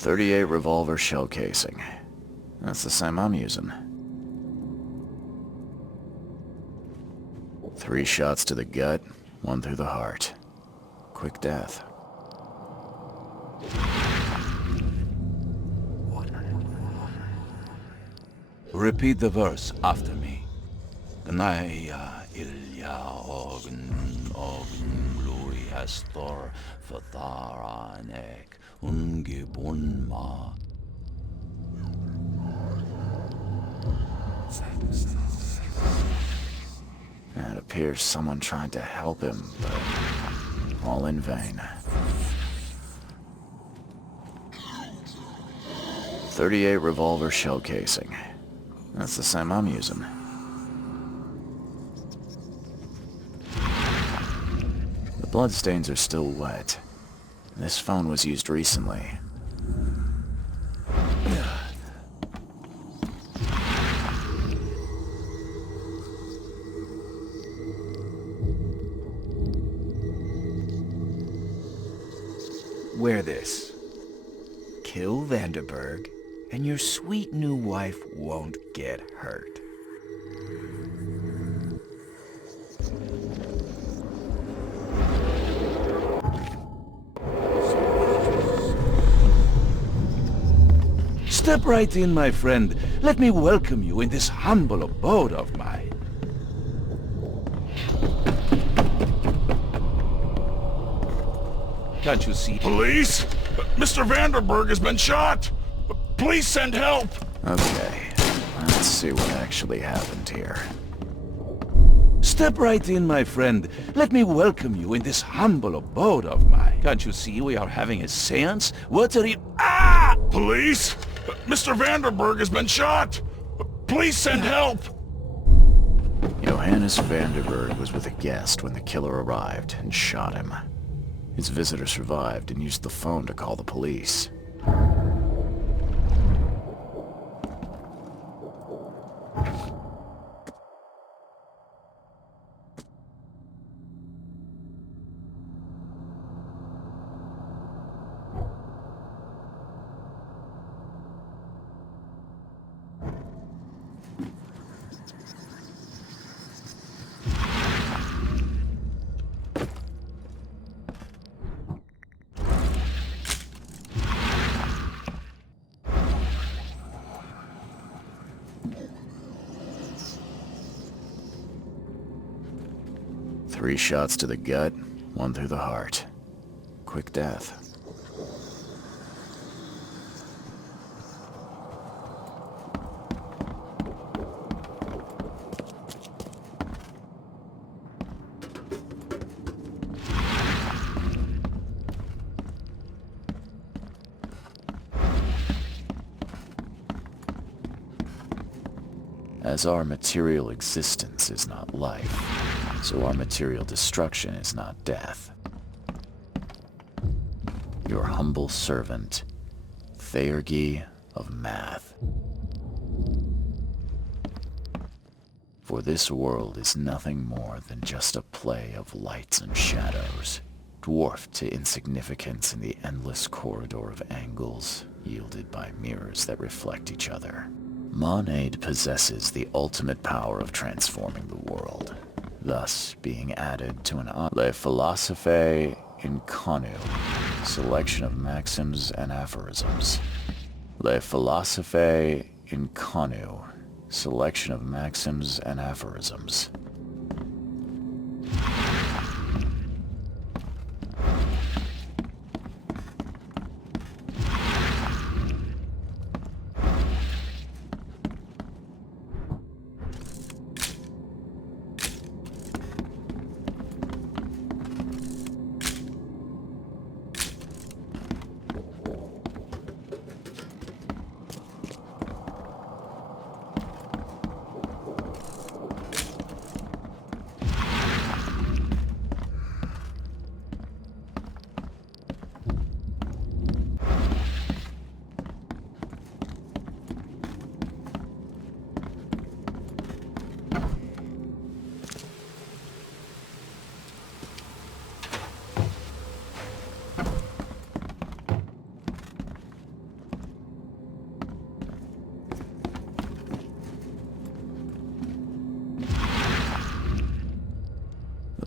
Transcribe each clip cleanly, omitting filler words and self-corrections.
.38 revolver shell casing. That's the same I'm using. 3 shots to the gut, 1 through the heart. Quick death. Repeat the verse after me. Gnaya ilya ogn lui astor fatharanek ungibunma. It appears someone tried to help him, but all in vain. 38 revolver shell casing. That's the same I'm using. The bloodstains are still wet. This phone was used recently. Wear this. Kill Vanderberg, and your sweet new wife won't get hurt. Step right in, my friend. Let me welcome you in this humble abode of mine. Can't you see? Police? Mr. Vanderberg has been shot! Please send help! Okay, let's see what actually happened here. Step right in, my friend. Let me welcome you in this humble abode of mine. Can't you see we are having a seance? What are you... Ah! Police? Mr. Vanderberg has been shot! Please send help! Johannes Vanderberg was with a guest when the killer arrived and shot him. His visitor survived and used the phone to call the police. Three shots to the gut, 1 through the heart. Quick death. As our material existence is not life, so our material destruction is not death. Your humble servant, Theurgy of Math. For this world is nothing more than just a play of lights and shadows, dwarfed to insignificance in the endless corridor of angles yielded by mirrors that reflect each other. Monade possesses the ultimate power of transforming the world, thus being added to an Le Philosophe Inconu, selection of maxims and aphorisms. Le Philosophe Inconu, selection of maxims and aphorisms.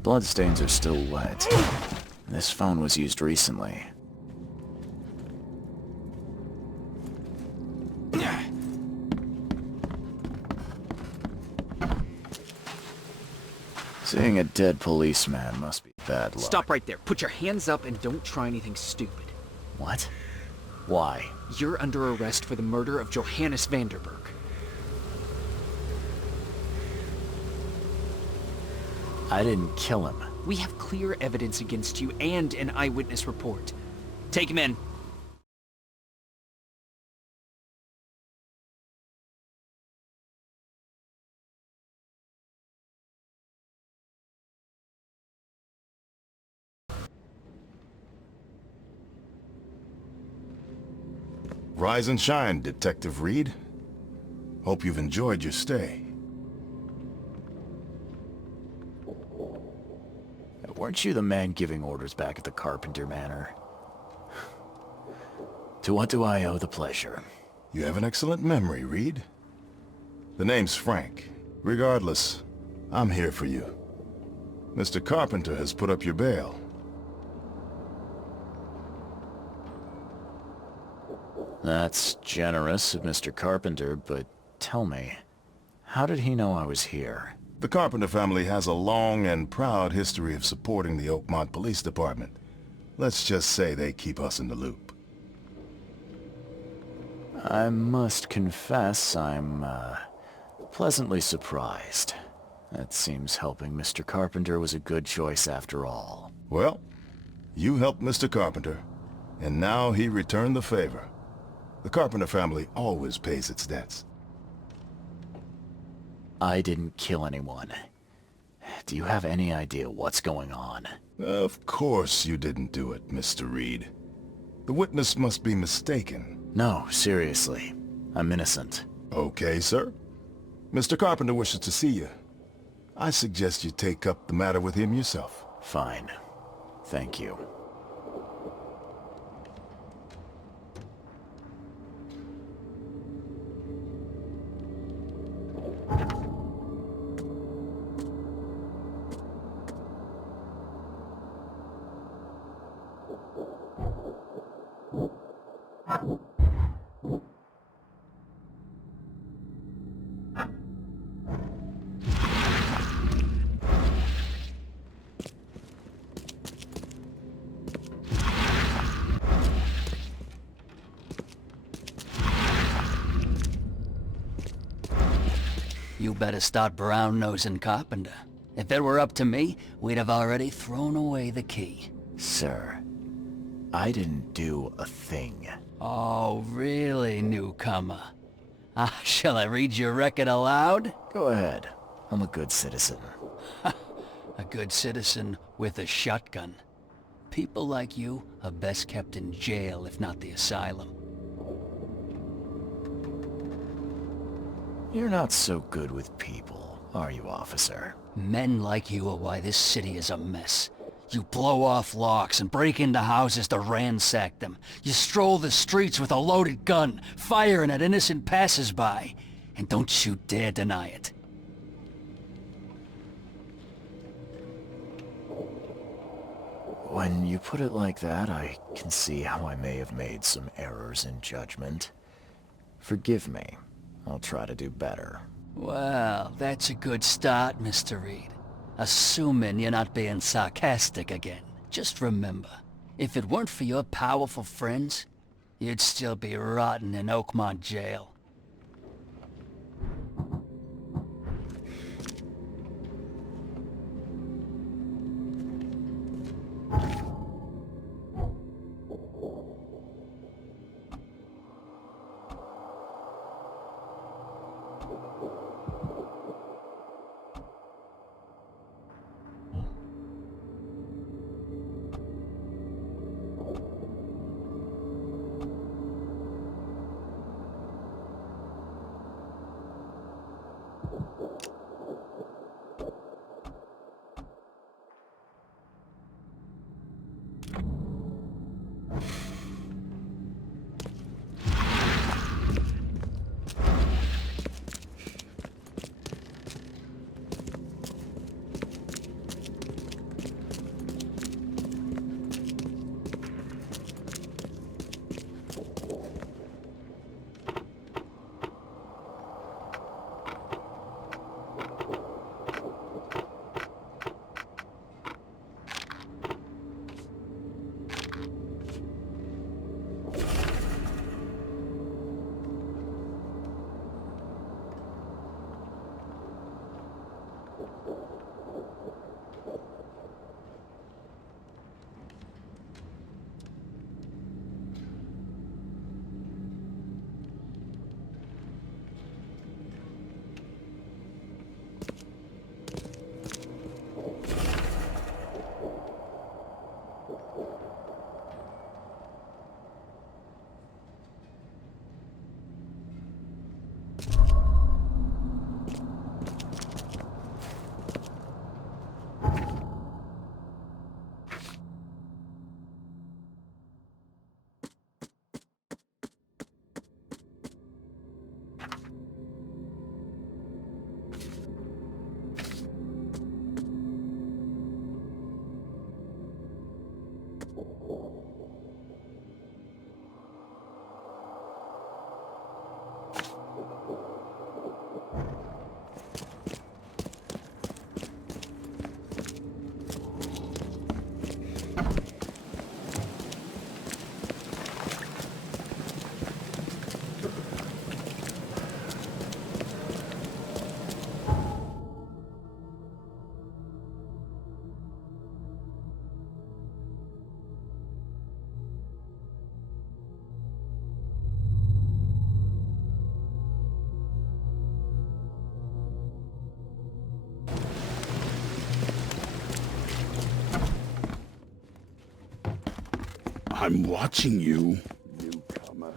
bloodstains are still wet. This phone was used recently. Seeing a dead policeman must be bad luck. Stop right there. Put your hands up and don't try anything stupid. What? Why? You're under arrest for the murder of Johannes Vanderberg. I didn't kill him. We have clear evidence against you and an eyewitness report. Take him in. Rise and shine, Detective Reed. Hope you've enjoyed your stay. Weren't you the man giving orders back at the Carpenter Manor? To what do I owe the pleasure? You have an excellent memory, Reed. The name's Frank. Regardless, I'm here for you. Mr. Carpenter has put up your bail. That's generous of Mr. Carpenter, but tell me, how did he know I was here? The Carpenter family has a long and proud history of supporting the Oakmont Police Department. Let's just say they keep us in the loop. I must confess I'm, pleasantly surprised. That seems helping Mr. Carpenter was a good choice after all. Well, you helped Mr. Carpenter, and now he returned the favor. The Carpenter family always pays its debts. I didn't kill anyone. Do you have any idea what's going on? Of course you didn't do it, Mr. Reed. The witness must be mistaken. No, seriously. I'm innocent. Okay, sir. Mr. Carpenter wishes to see you. I suggest you take up the matter with him yourself. Fine. Thank you. You better start brown-nosing Carpenter. If it were up to me, we'd have already thrown away the key. Sir, I didn't do a thing. Oh, really, newcomer? Shall I read your record aloud? Go ahead. I'm a good citizen. A good citizen with a shotgun. People like you are best kept in jail, if not the asylum. You're not so good with people, are you, officer? Men like you are why this city is a mess. You blow off locks and break into houses to ransack them. You stroll the streets with a loaded gun, firing at innocent passers-by. And don't you dare deny it. When you put it like that, I can see how I may have made some errors in judgment. Forgive me. I'll try to do better. Well, that's a good start, Mr. Reed. Assuming you're not being sarcastic again. Just remember, if it weren't for your powerful friends, you'd still be rotting in Oakmont jail. I'm watching you, newcomer.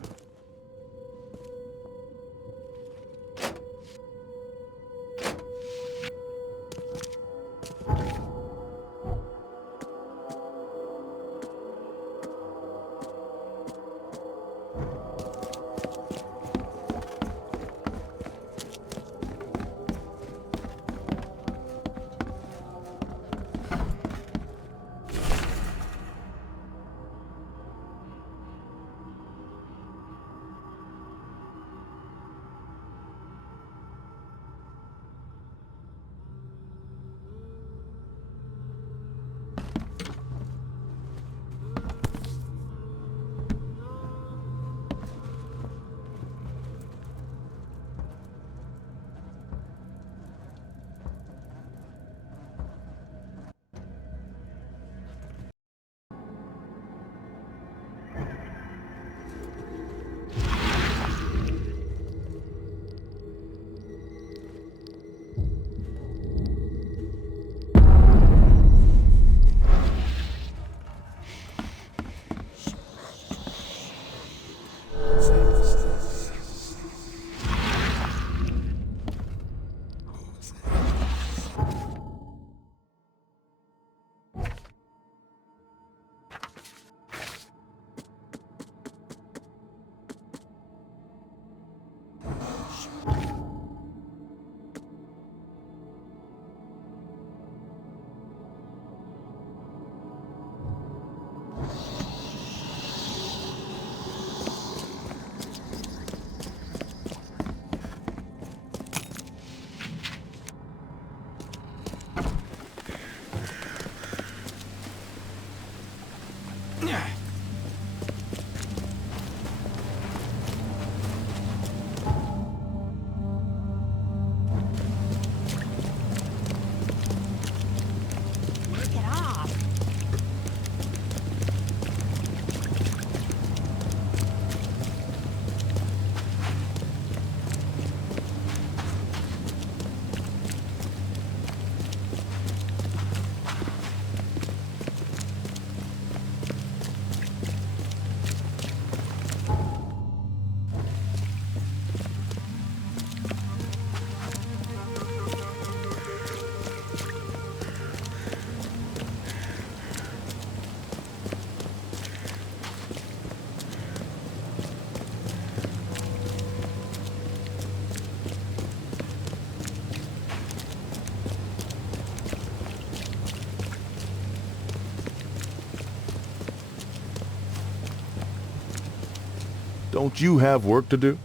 Don't you have work to do?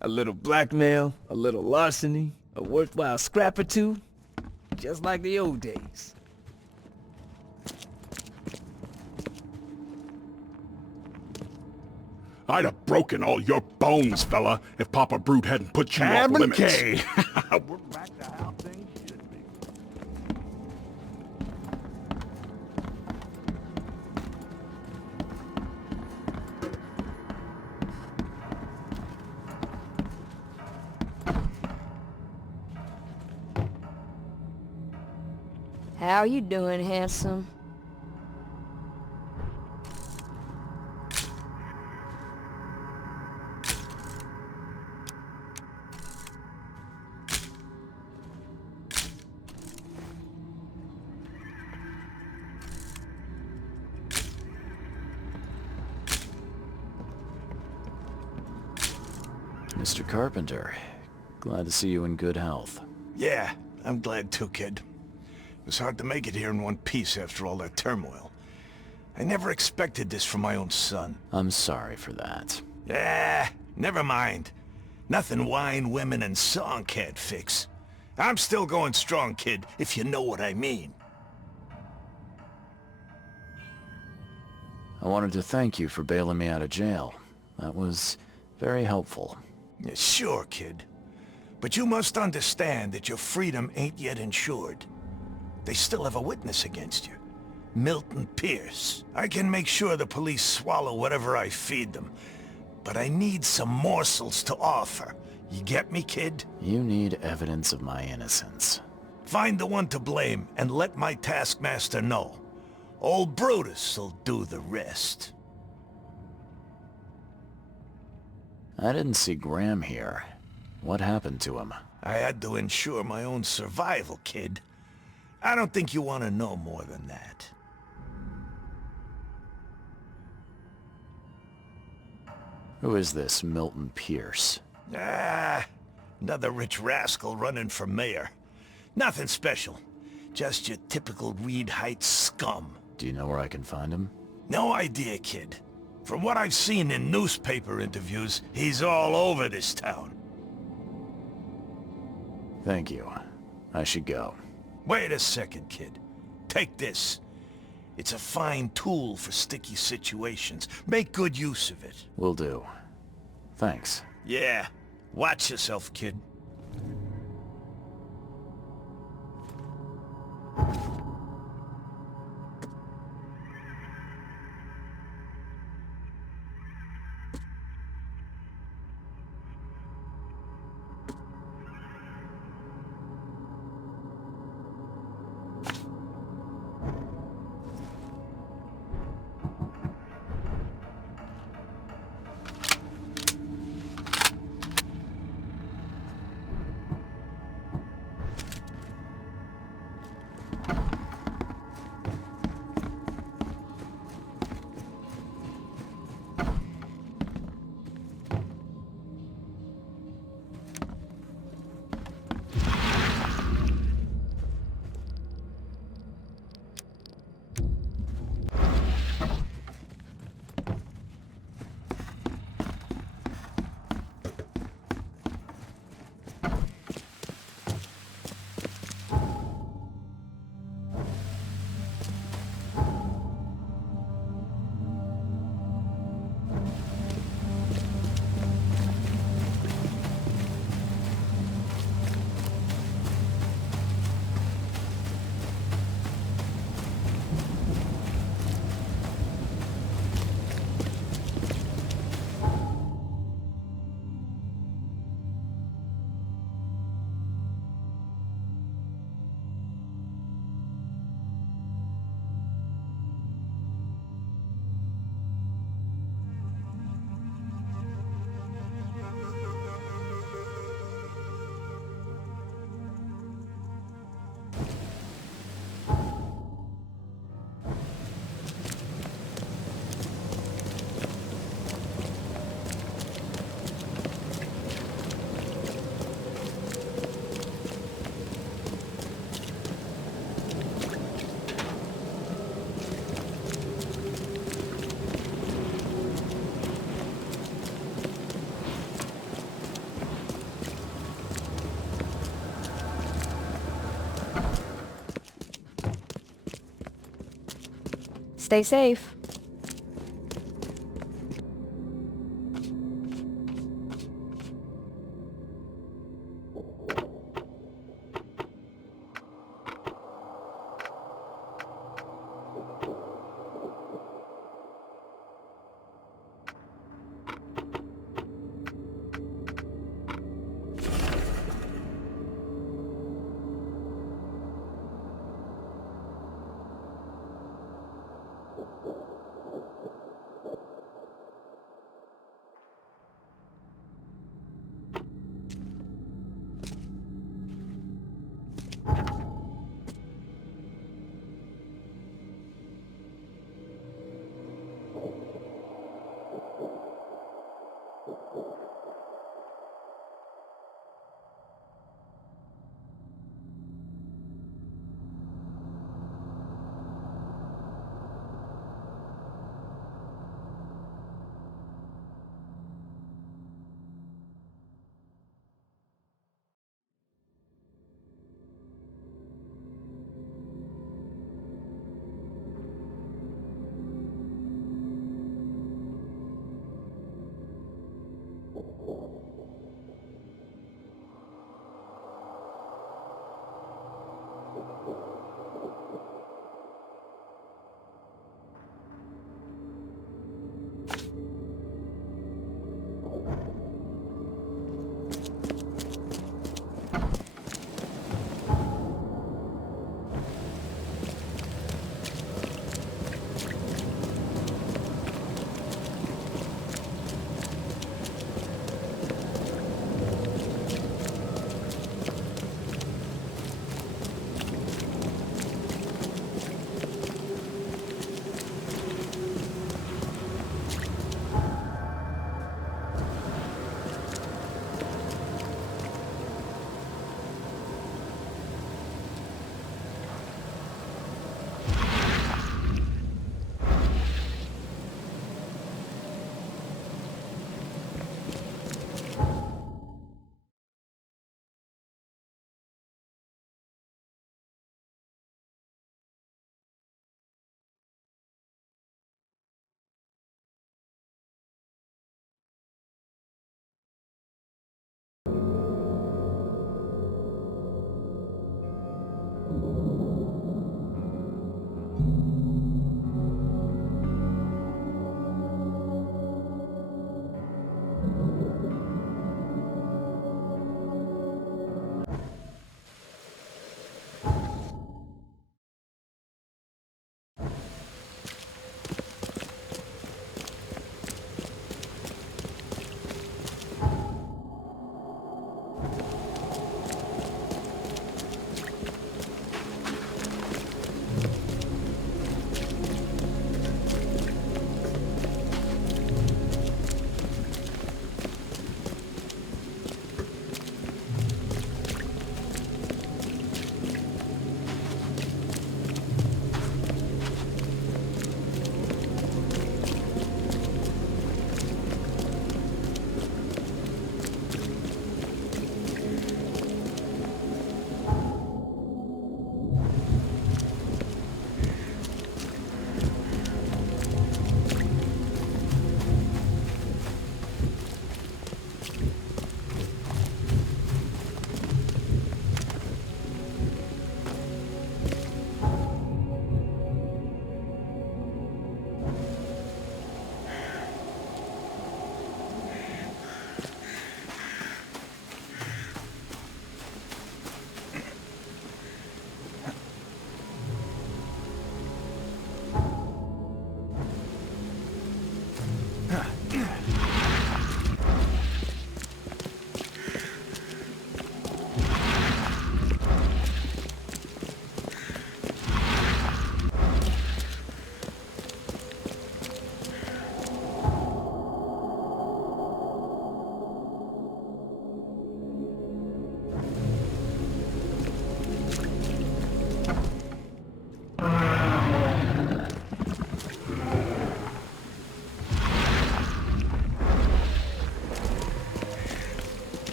A little blackmail, a little larceny, a worthwhile scrap or two, just like the old days. I'd have broken all your bones, fella, if Papa Brute hadn't put you off limits. We're back to how things should be. How you doing, handsome? Mr. Carpenter, glad to see you in good health. Yeah, I'm glad too, kid. It was hard to make it here in one piece after all that turmoil. I never expected this from my own son. I'm sorry for that. Never mind. Nothing wine, women, and song can't fix. I'm still going strong, kid, if you know what I mean. I wanted to thank you for bailing me out of jail. That was very helpful. Yeah, sure, kid. But you must understand that your freedom ain't yet insured. They still have a witness against you. Milton Pierce. I can make sure the police swallow whatever I feed them. But I need some morsels to offer. You get me, kid? You need evidence of my innocence. Find the one to blame and let my taskmaster know. Old Brutus'll do the rest. I didn't see Graham here. What happened to him? I had to ensure my own survival, kid. I don't think you want to know more than that. Who is this Milton Pierce? Another rich rascal running for mayor. Nothing special. Just your typical Reed Heights scum. Do you know where I can find him? No idea, kid. From what I've seen in newspaper interviews, he's all over this town. Thank you. I should go. Wait a second, kid. Take this. It's a fine tool for sticky situations. Make good use of it. Will do. Thanks. Yeah. Watch yourself, kid. Stay safe.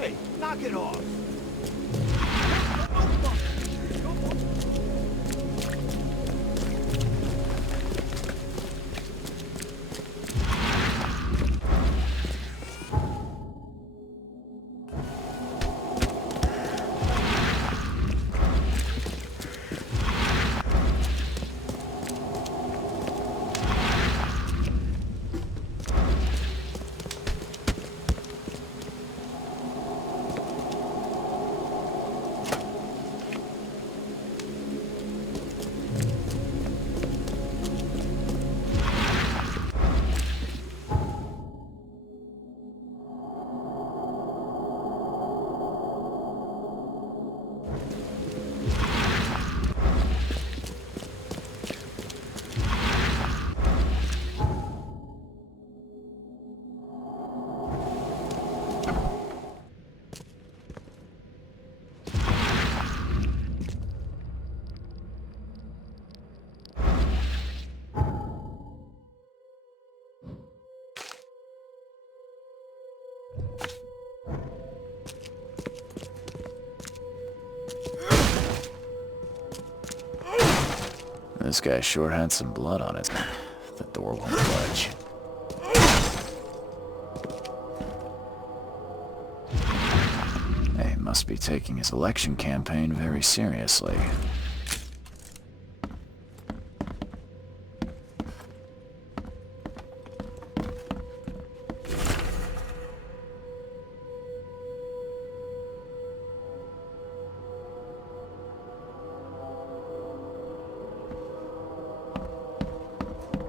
Hey, knock it off. This guy sure had some blood on it. The door won't budge. He must be taking his election campaign very seriously.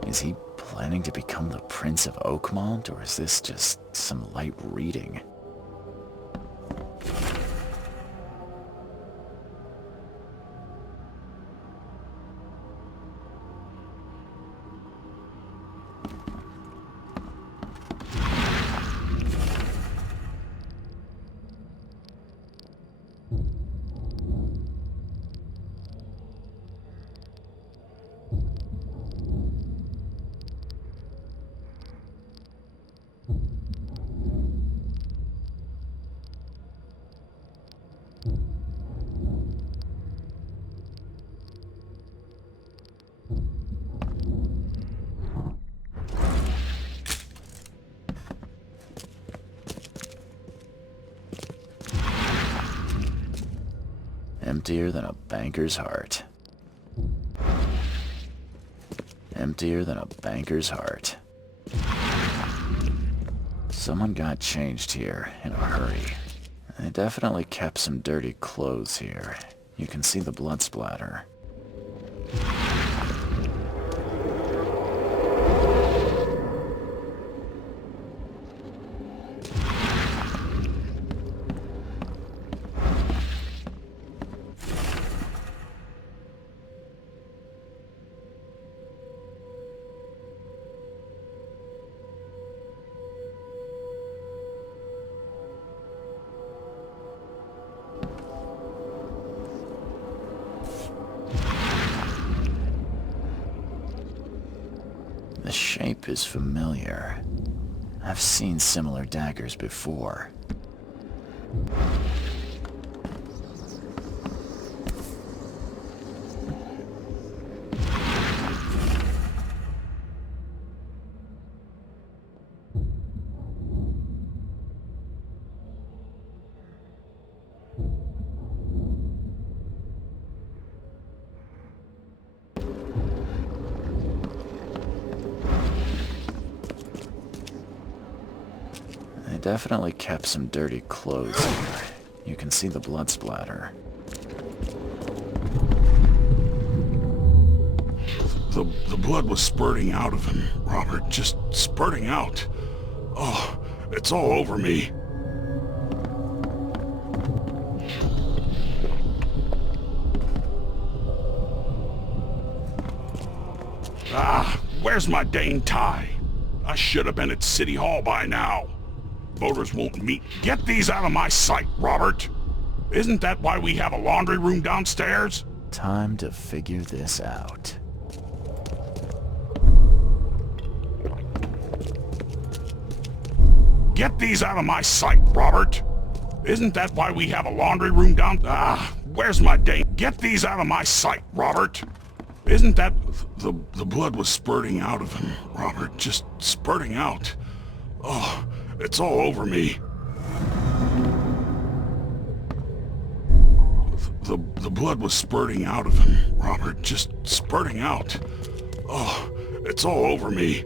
Is he planning to become the Prince of Oakmont, or is this just some light reading? Emptier than a banker's heart. Emptier than a banker's heart. Someone got changed here in a hurry. They definitely kept some dirty clothes here. You can see the blood splatter. The shape is familiar. I've seen similar daggers before. Definitely kept some dirty clothes here. You can see the blood splatter. The blood was spurting out of him, Robert. Just spurting out. Oh, it's all over me. Ah, where's my dang tie? I should have been at City Hall by now. Voters won't meet. Get these out of my sight, Robert. Isn't that why we have a laundry room downstairs? Time to figure this out. Get these out of my sight, Robert. Isn't that why we have a laundry room down? Where's my dang? Get these out of my sight, Robert. Isn't that... The blood was spurting out of him, Robert. Just spurting out. Oh, it's all over me. The blood was spurting out of him, Robert. Just spurting out. Oh, it's all over me.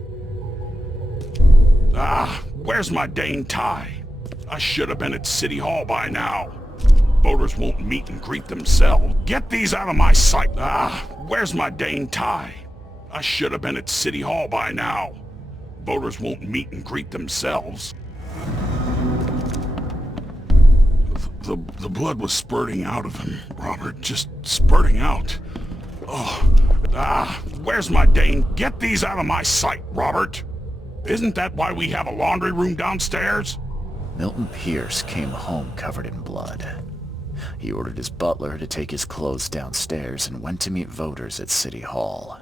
Where's my dang tie? I should have been at City Hall by now. Voters won't meet and greet themselves. Get these out of my sight. Where's my dang tie? I should have been at City Hall by now. Voters won't meet and greet themselves. The blood was spurting out of him, Robert. Just spurting out. Oh, where's my dang... Get these out of my sight, Robert. Isn't that why we have a laundry room downstairs? Milton Pierce came home covered in blood. He ordered his butler to take his clothes downstairs and went to meet voters at City Hall.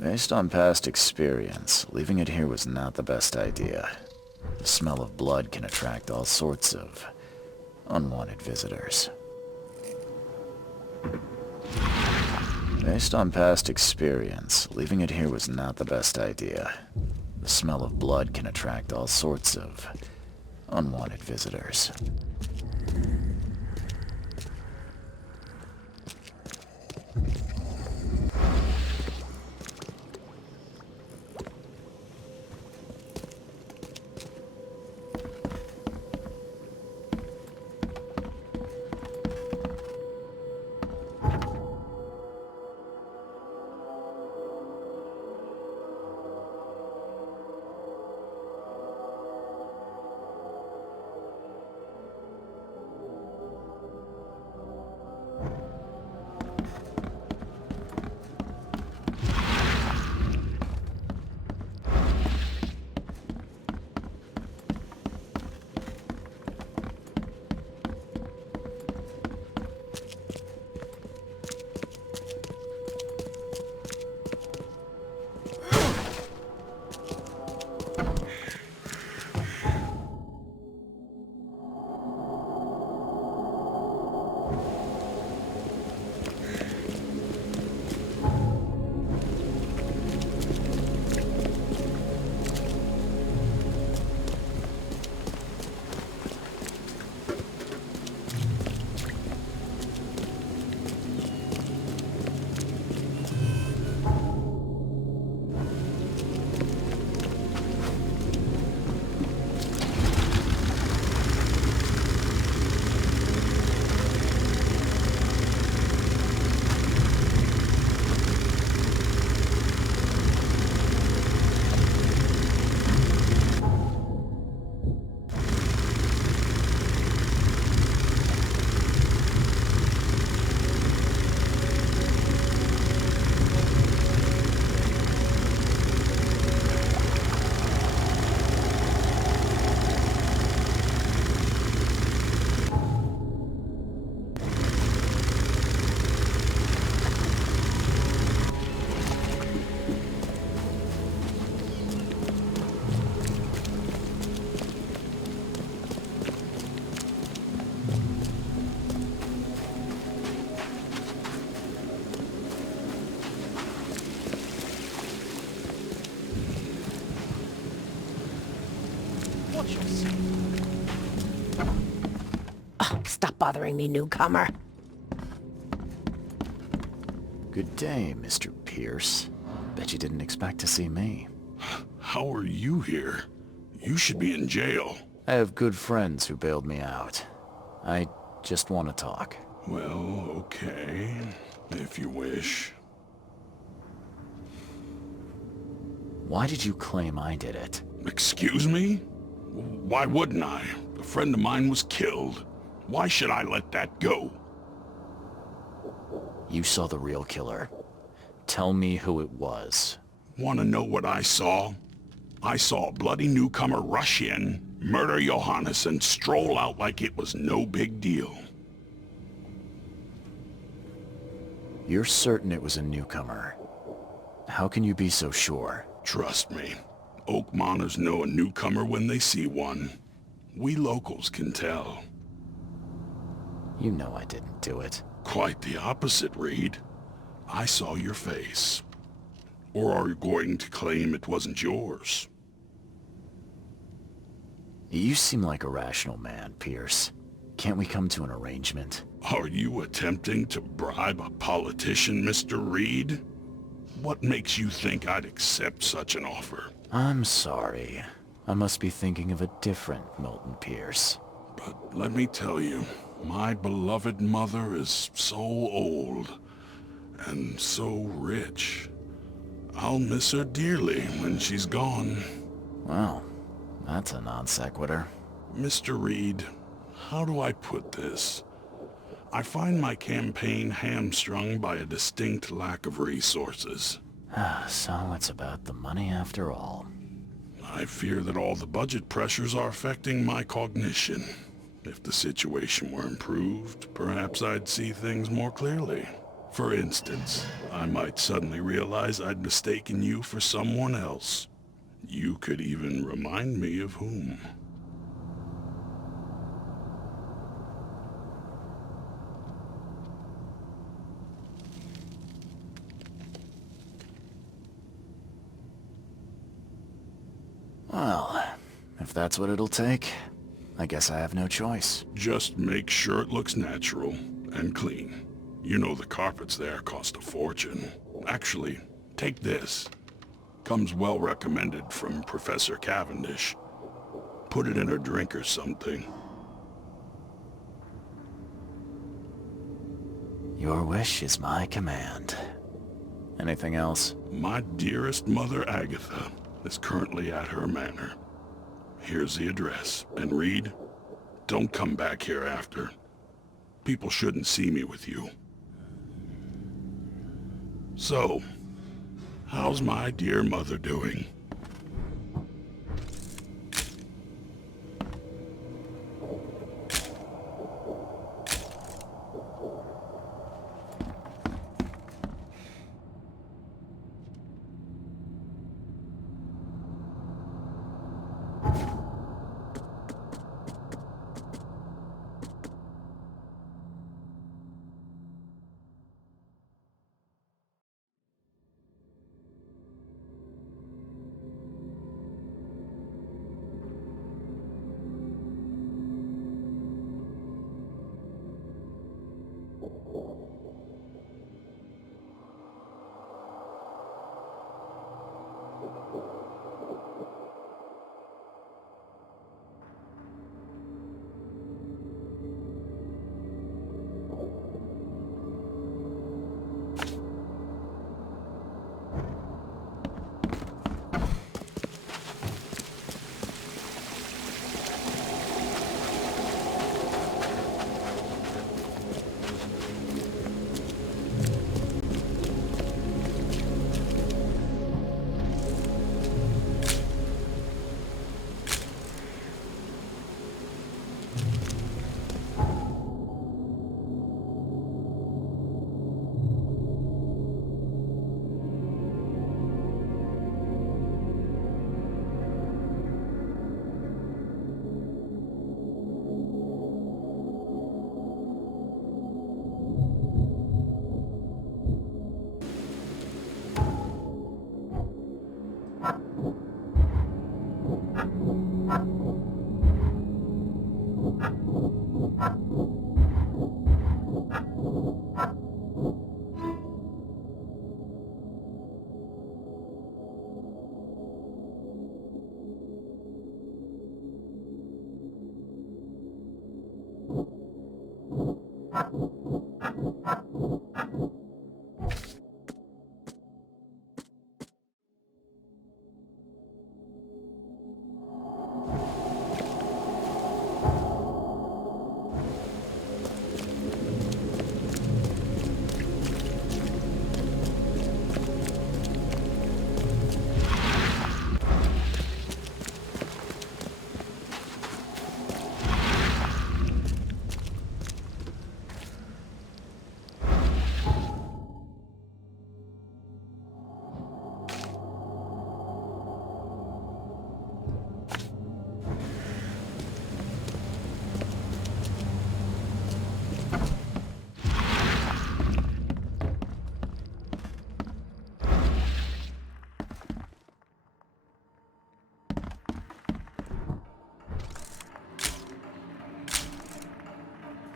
Based on past experience, leaving it here was not the best idea. The smell of blood can attract all sorts of unwanted visitors. Based on past experience, leaving it here was not the best idea. The smell of blood can attract all sorts of unwanted visitors. Stop bothering me, newcomer. Good day, Mr. Pierce. Bet you didn't expect to see me. How are you here? You should be in jail. I have good friends who bailed me out. I just want to talk. Well, okay, if you wish. Why did you claim I did it? Excuse me? Why wouldn't I? A friend of mine was killed. Why should I let that go? You saw the real killer. Tell me who it was. Want to know what I saw? I saw a bloody newcomer rush in, murder Johannes, and stroll out like it was no big deal. You're certain it was a newcomer. How can you be so sure? Trust me, Oakmoners know a newcomer when they see one. We locals can tell. You know I didn't do it. Quite the opposite, Reed. I saw your face. Or are you going to claim it wasn't yours? You seem like a rational man, Pierce. Can't we come to an arrangement? Are you attempting to bribe a politician, Mr. Reed? What makes you think I'd accept such an offer? I'm sorry. I must be thinking of a different Milton Pierce. But let me tell you, my beloved mother is so old and so rich. I'll miss her dearly when she's gone. Well, that's a non sequitur. Mr. Reed, how do I put this? I find my campaign hamstrung by a distinct lack of resources. So it's about the money after all. I fear that all the budget pressures are affecting my cognition. If the situation were improved, perhaps I'd see things more clearly. For instance, I might suddenly realize I'd mistaken you for someone else. You could even remind me of whom. Well, if that's what it'll take, I guess I have no choice. Just make sure it looks natural and clean. You know the carpets there cost a fortune. Actually, take this. Comes well recommended from Professor Cavendish. Put it in her drink or something. Your wish is my command. Anything else? My dearest mother, Agatha, is currently at her manor. Here's the address. And Reed, don't come back here after. People shouldn't see me with you. So, how's my dear mother doing?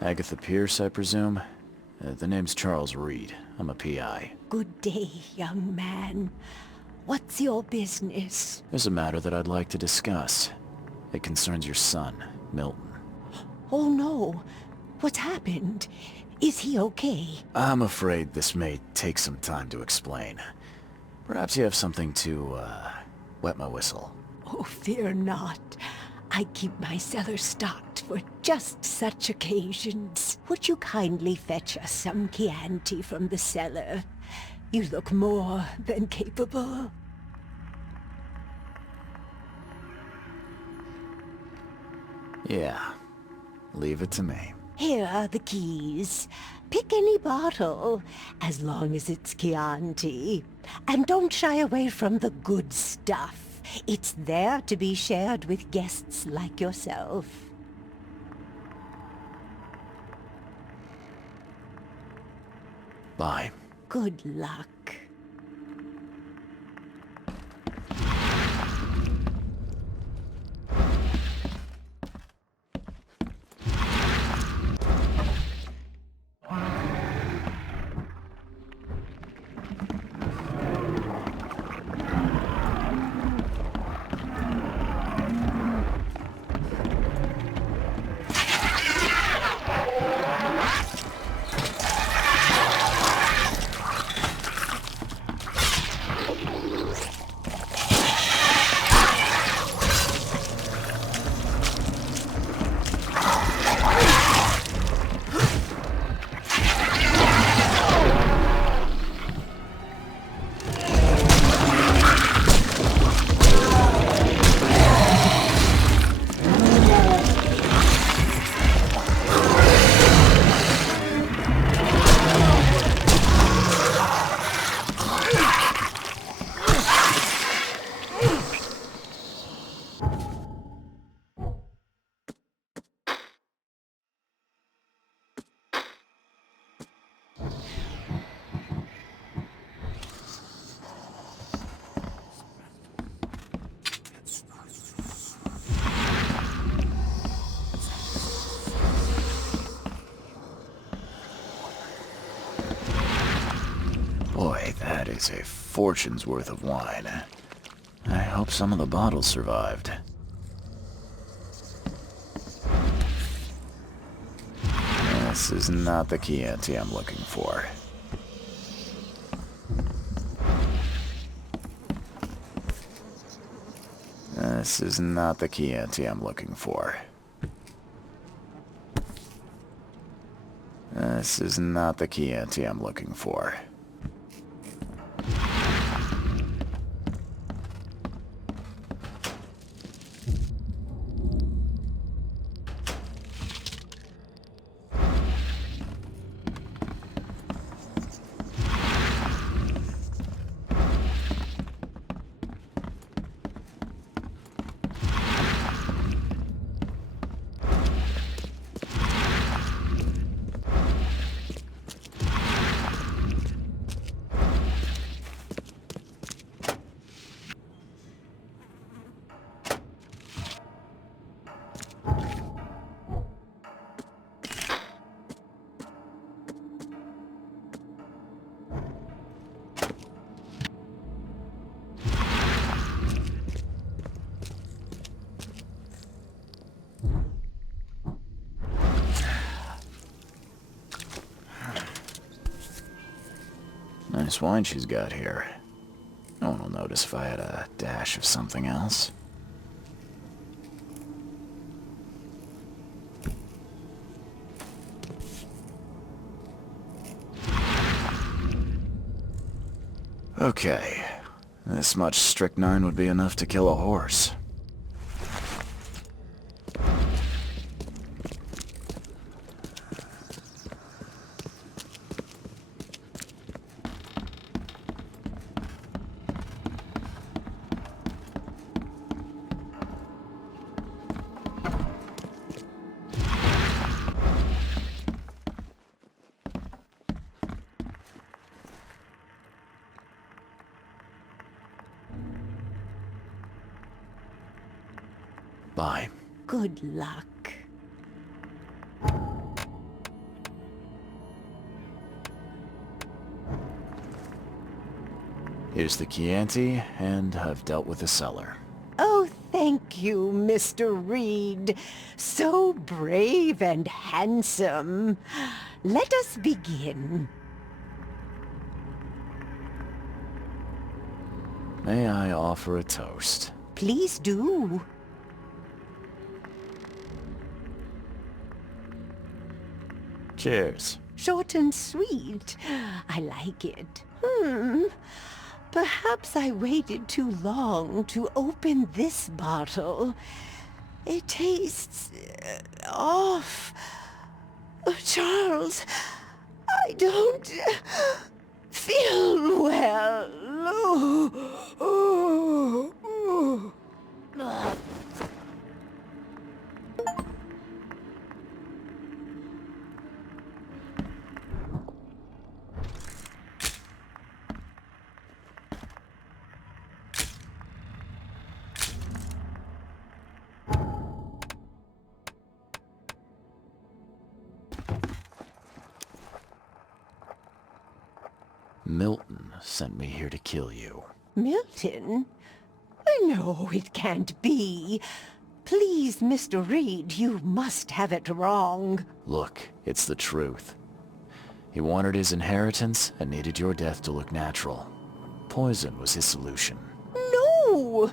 Agatha Pierce, I presume? The name's Charles Reed. I'm a PI. Good day, young man. What's your business? There's a matter that I'd like to discuss. It concerns your son, Milton. Oh no. What's happened? Is he okay? I'm afraid this may take some time to explain. Perhaps you have something to, wet my whistle. Oh, fear not. I keep my cellar stocked for just such occasions. Would you kindly fetch us some Chianti from the cellar? You look more than capable. Yeah. Leave it to me. Here are the keys. Pick any bottle, as long as it's Chianti. And don't shy away from the good stuff. It's there to be shared with guests like yourself. Bye. Good luck. Boy, that is a fortune's worth of wine. I hope some of the bottles survived. This is not the Chianti I'm looking for. This is not the Chianti I'm looking for. This is not the Chianti I'm looking for. nice wine she's got here. No one will notice if I had a dash of something else. Okay. This much strychnine would be enough to kill a horse. Bye. Good luck. Here's the Chianti, and I've dealt with the cellar. Oh, thank you, Mr. Reed. So brave and handsome. Let us begin. May I offer a toast? Please do. Cheers. Short and sweet. I like it. Perhaps I waited too long to open this bottle. It tastes off. Charles, I don't feel well. Milton sent me here to kill you. Milton? No, it can't be. Please, Mr. Reed, you must have it wrong. Look, it's the truth. He wanted his inheritance and needed your death to look natural. Poison was his solution. No!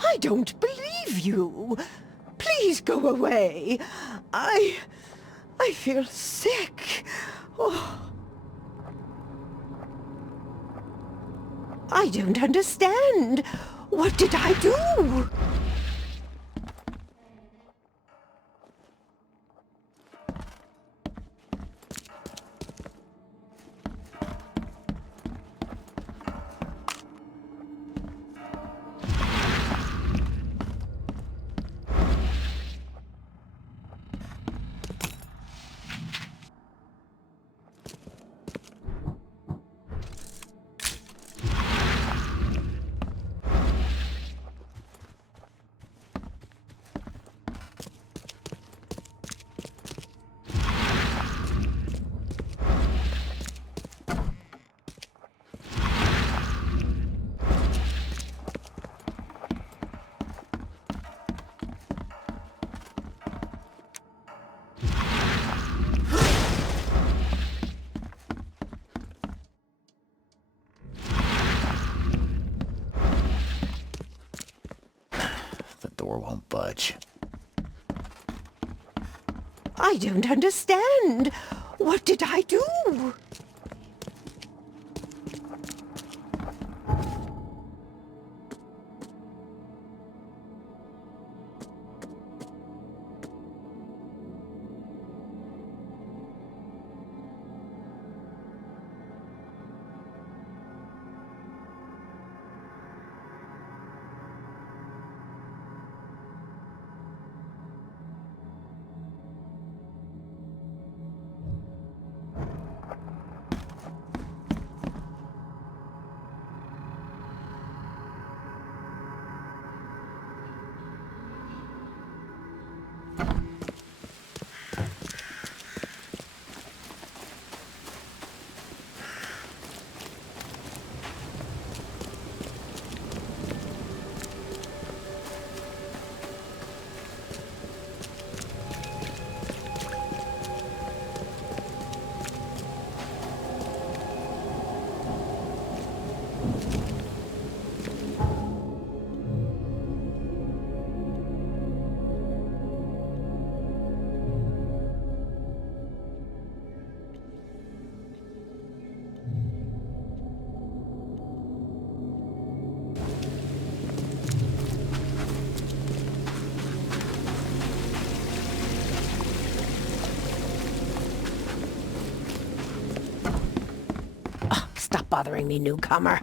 I don't believe you. Please go away. I feel sick. Oh. I don't understand. What did I do? The door won't budge. I don't understand. What did I do? bothering me, newcomer.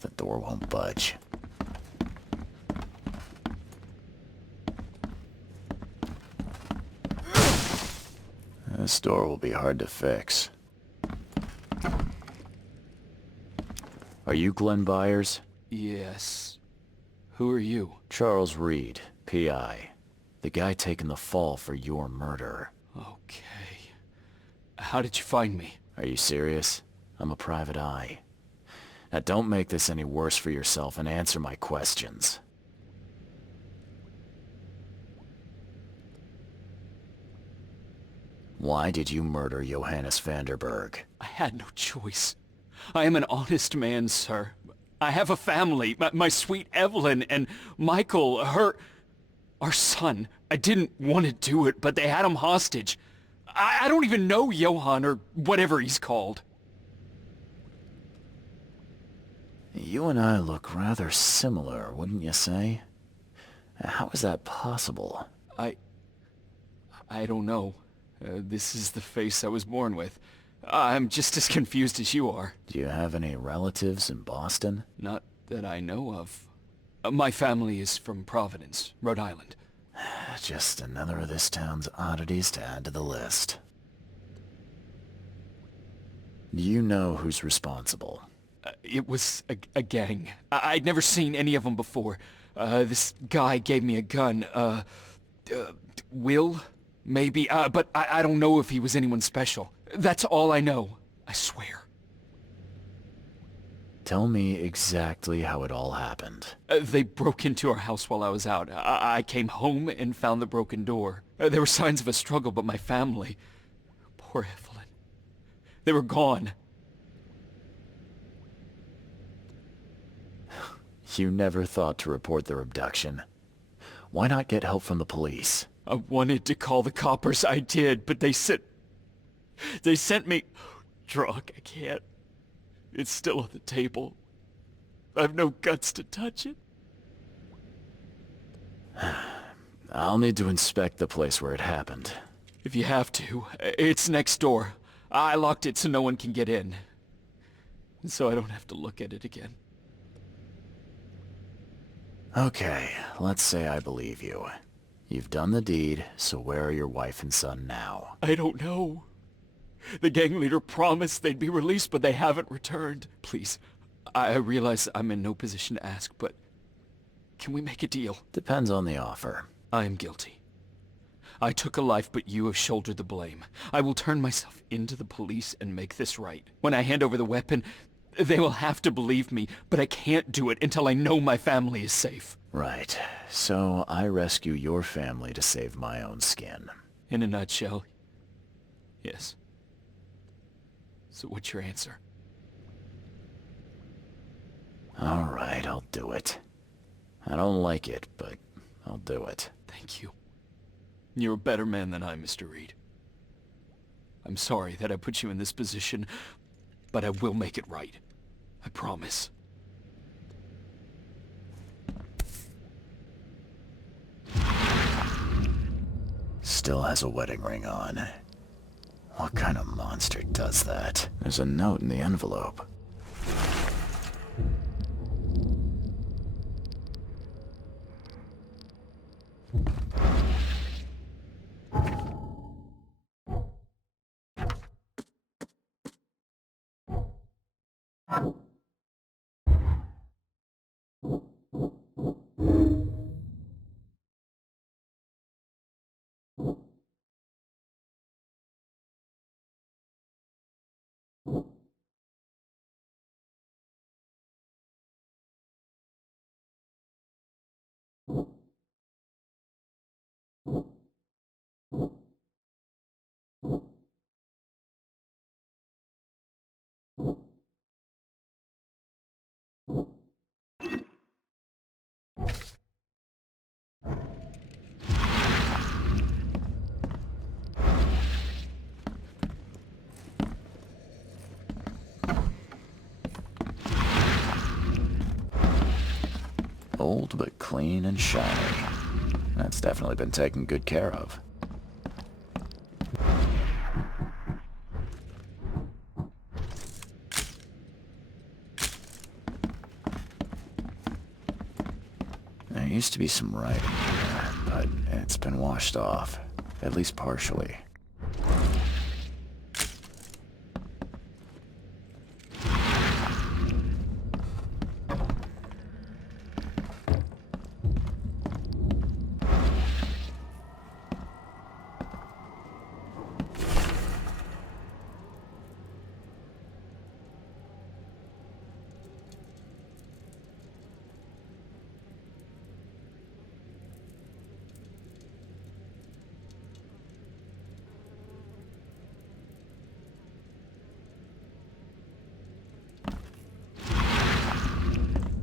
The door won't budge. This door will be hard to fix. Are you Glenn Byers? Yes. Who are you? Charles Reed, P.I. The guy taking the fall for your murder. Okay. How did you find me? Are you serious? I'm a private eye. Now don't make this any worse for yourself and answer my questions. Why did you murder Johannes Vanderberg? I had no choice. I am an honest man, sir. I have a family. My sweet Evelyn and Michael, our son. I didn't want to do it, but they had him hostage. I don't even know Johann or whatever he's called. You and I look rather similar, wouldn't you say? How is that possible? I don't know. This is the face I was born with. I'm just as confused as you are. Do you have any relatives in Boston? Not that I know of. My family is from Providence, Rhode Island. Just another of this town's oddities to add to the list. Do you know who's responsible? It was a gang. I'd never seen any of them before. This guy gave me a gun. Will? Maybe. But I don't know if he was anyone special. That's all I know. I swear. Tell me exactly how it all happened. They broke into our house while I was out. I came home and found the broken door. There were signs of a struggle, but my family... Poor Evelyn. They were gone. You never thought to report their abduction. Why not get help from the police? I wanted to call the coppers, I did, but they sent me... Drunk, I can't. It's still on the table. I've no guts to touch it. I'll need to inspect the place where it happened. If you have to, it's next door. I locked it so no one can get in. So I don't have to look at it again. Okay, let's say I believe you. You've done the deed, so where are your wife and son now? I don't know. The gang leader promised they'd be released, but they haven't returned. Please, I realize I'm in no position to ask, but can we make a deal? Depends on the offer. I am guilty. I took a life, but you have shouldered the blame. I will turn myself into the police and make this right. When I hand over the weapon, they will have to believe me, but I can't do it until I know my family is safe. Right. So I rescue your family to save my own skin. In a nutshell, yes. So what's your answer? All right, I'll do it. I don't like it, but I'll do it. Thank you. You're a better man than I, Mr. Reed. I'm sorry that I put you in this position, but I will make it right. I promise. Still has a wedding ring on. What kind of monster does that? There's a note in the envelope. Old but clean and shiny. That's definitely been taken good care of. There used to be some writing here, but it's been washed off, at least partially.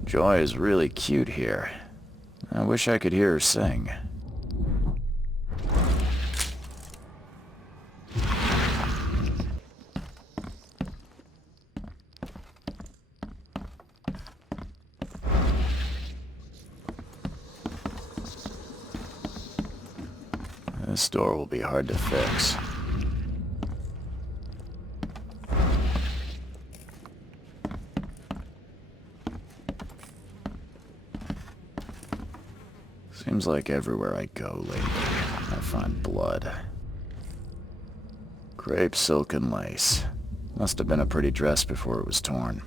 Joy is really cute here. I wish I could hear her sing. This door will be hard to fix. Seems like everywhere I go lately, I find blood. Crepe, silk, and lace. Must have been a pretty dress before it was torn.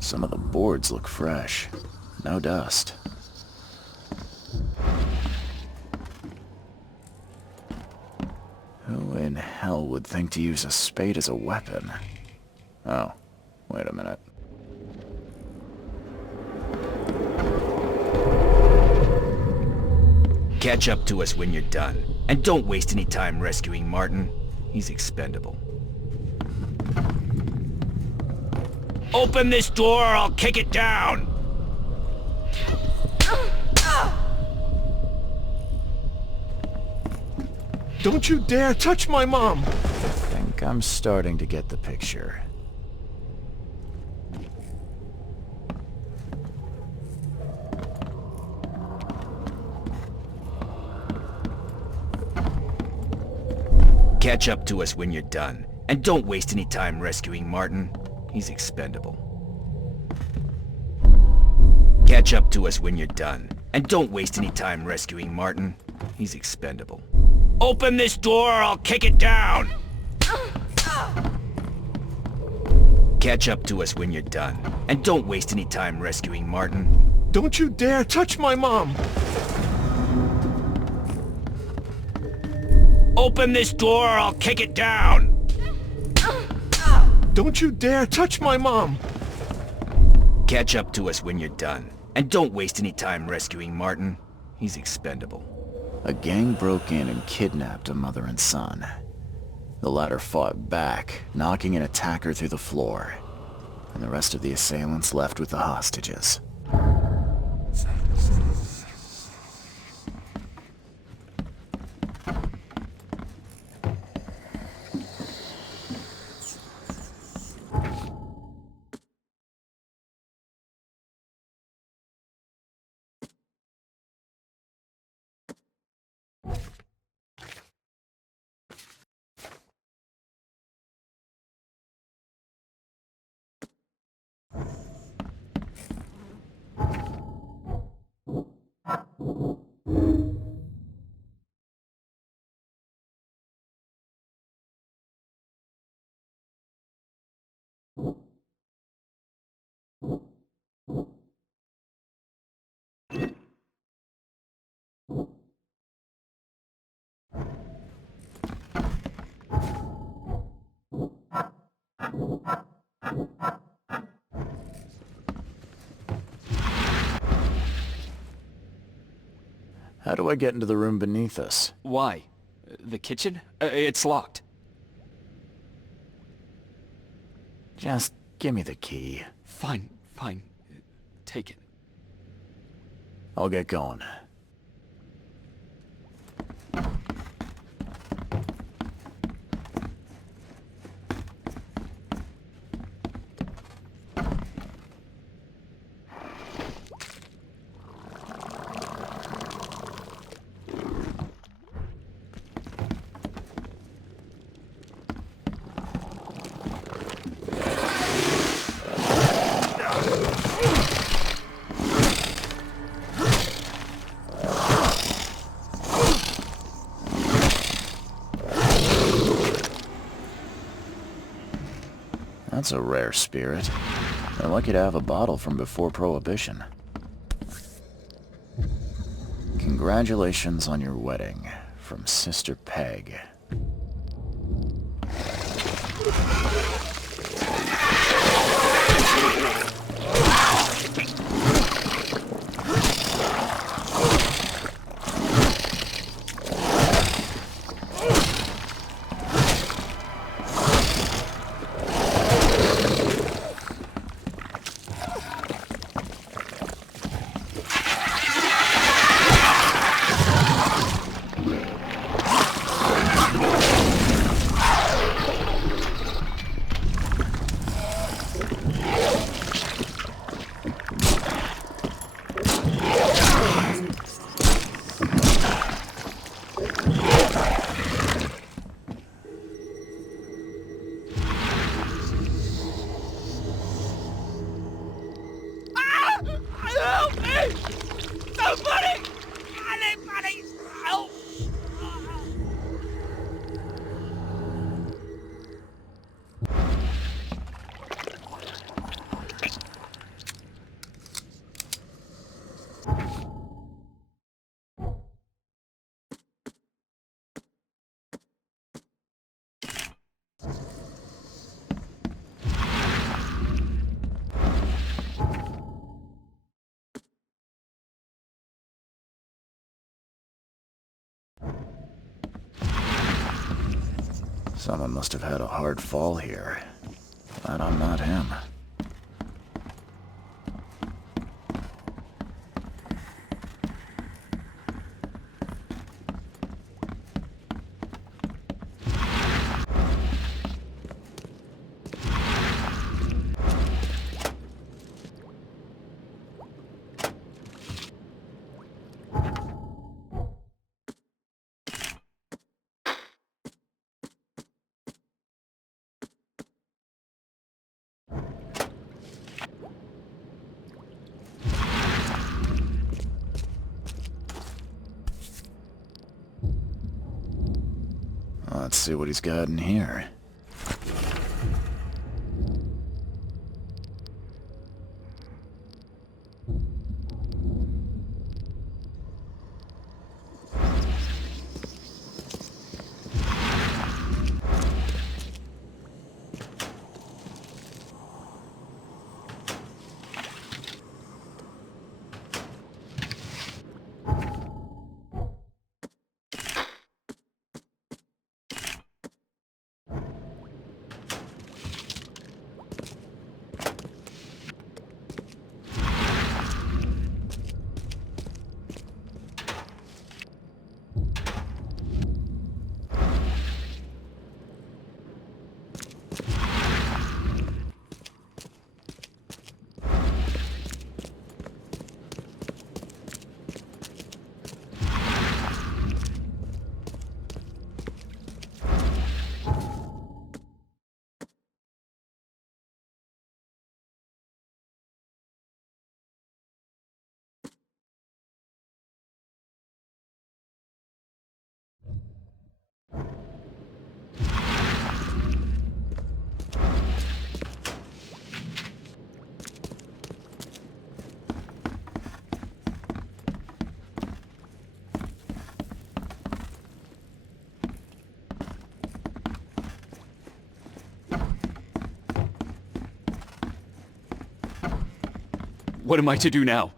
Some of the boards look fresh. No dust. Who in hell would think to use a spade as a weapon? Oh, wait a minute. Catch up to us when you're done. And don't waste any time rescuing Martin. He's expendable. Open this door or I'll kick it down! Don't you dare touch my mom! I think I'm starting to get the picture. Catch up to us when you're done. And don't waste any time rescuing Martin. He's expendable. Catch up to us when you're done. And don't waste any time rescuing Martin. He's expendable. Open this door or I'll kick it down! Catch up to us when you're done. And don't waste any time rescuing Martin. Don't you dare touch my mom! Open this door or I'll kick it down! Don't you dare touch my mom! Catch up to us when you're done. And don't waste any time rescuing Martin. He's expendable. A gang broke in and kidnapped a mother and son. The latter fought back, knocking an attacker through the floor, and the rest of the assailants left with the hostages. How do I get into the room beneath us? Why? The kitchen? It's locked. Just give me the key. Fine, fine. Take it. I'll get going. That's a rare spirit. They're lucky to have a bottle from before Prohibition. Congratulations on your wedding, from Sister Peg. Someone must have had a hard fall here. Glad I'm not him. Let's see what he's got in here. What am I to do now?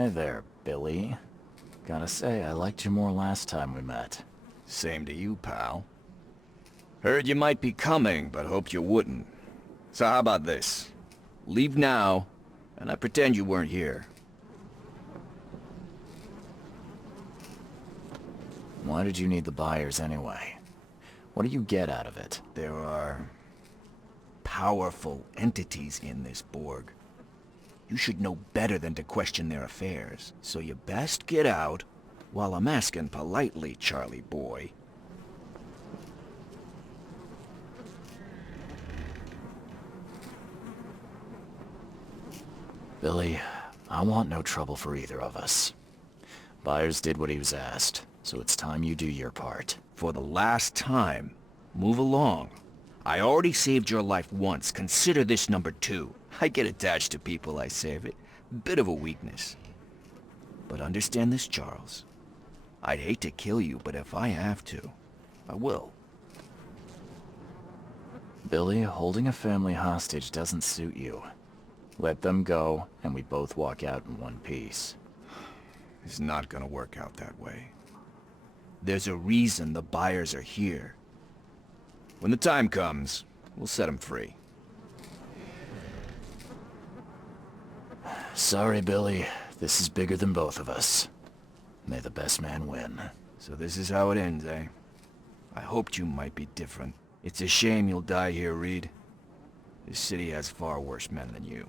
Hi there, Billy. Gotta say, I liked you more last time we met. Same to you, pal. Heard you might be coming, but hoped you wouldn't. So how about this? Leave now, and I pretend you weren't here. Why did you need the buyers anyway? What do you get out of it? There are powerful entities in this Borg. You should know better than to question their affairs, so you best get out while I'm asking politely, Charlie boy. Billy, I want no trouble for either of us. Byers did what he was asked, so it's time you do your part. For the last time, move along. I already saved your life once. Consider this number 2. I get attached to people I save it. Bit of a weakness. But understand this, Charles. I'd hate to kill you, but if I have to, I will. Billy, holding a family hostage doesn't suit you. Let them go, and we both walk out in one piece. It's not gonna work out that way. There's a reason the buyers are here. When the time comes, we'll set them free. Sorry, Billy. This is bigger than both of us. May the best man win. So this is how it ends, eh? I hoped you might be different. It's a shame you'll die here, Reed. This city has far worse men than you.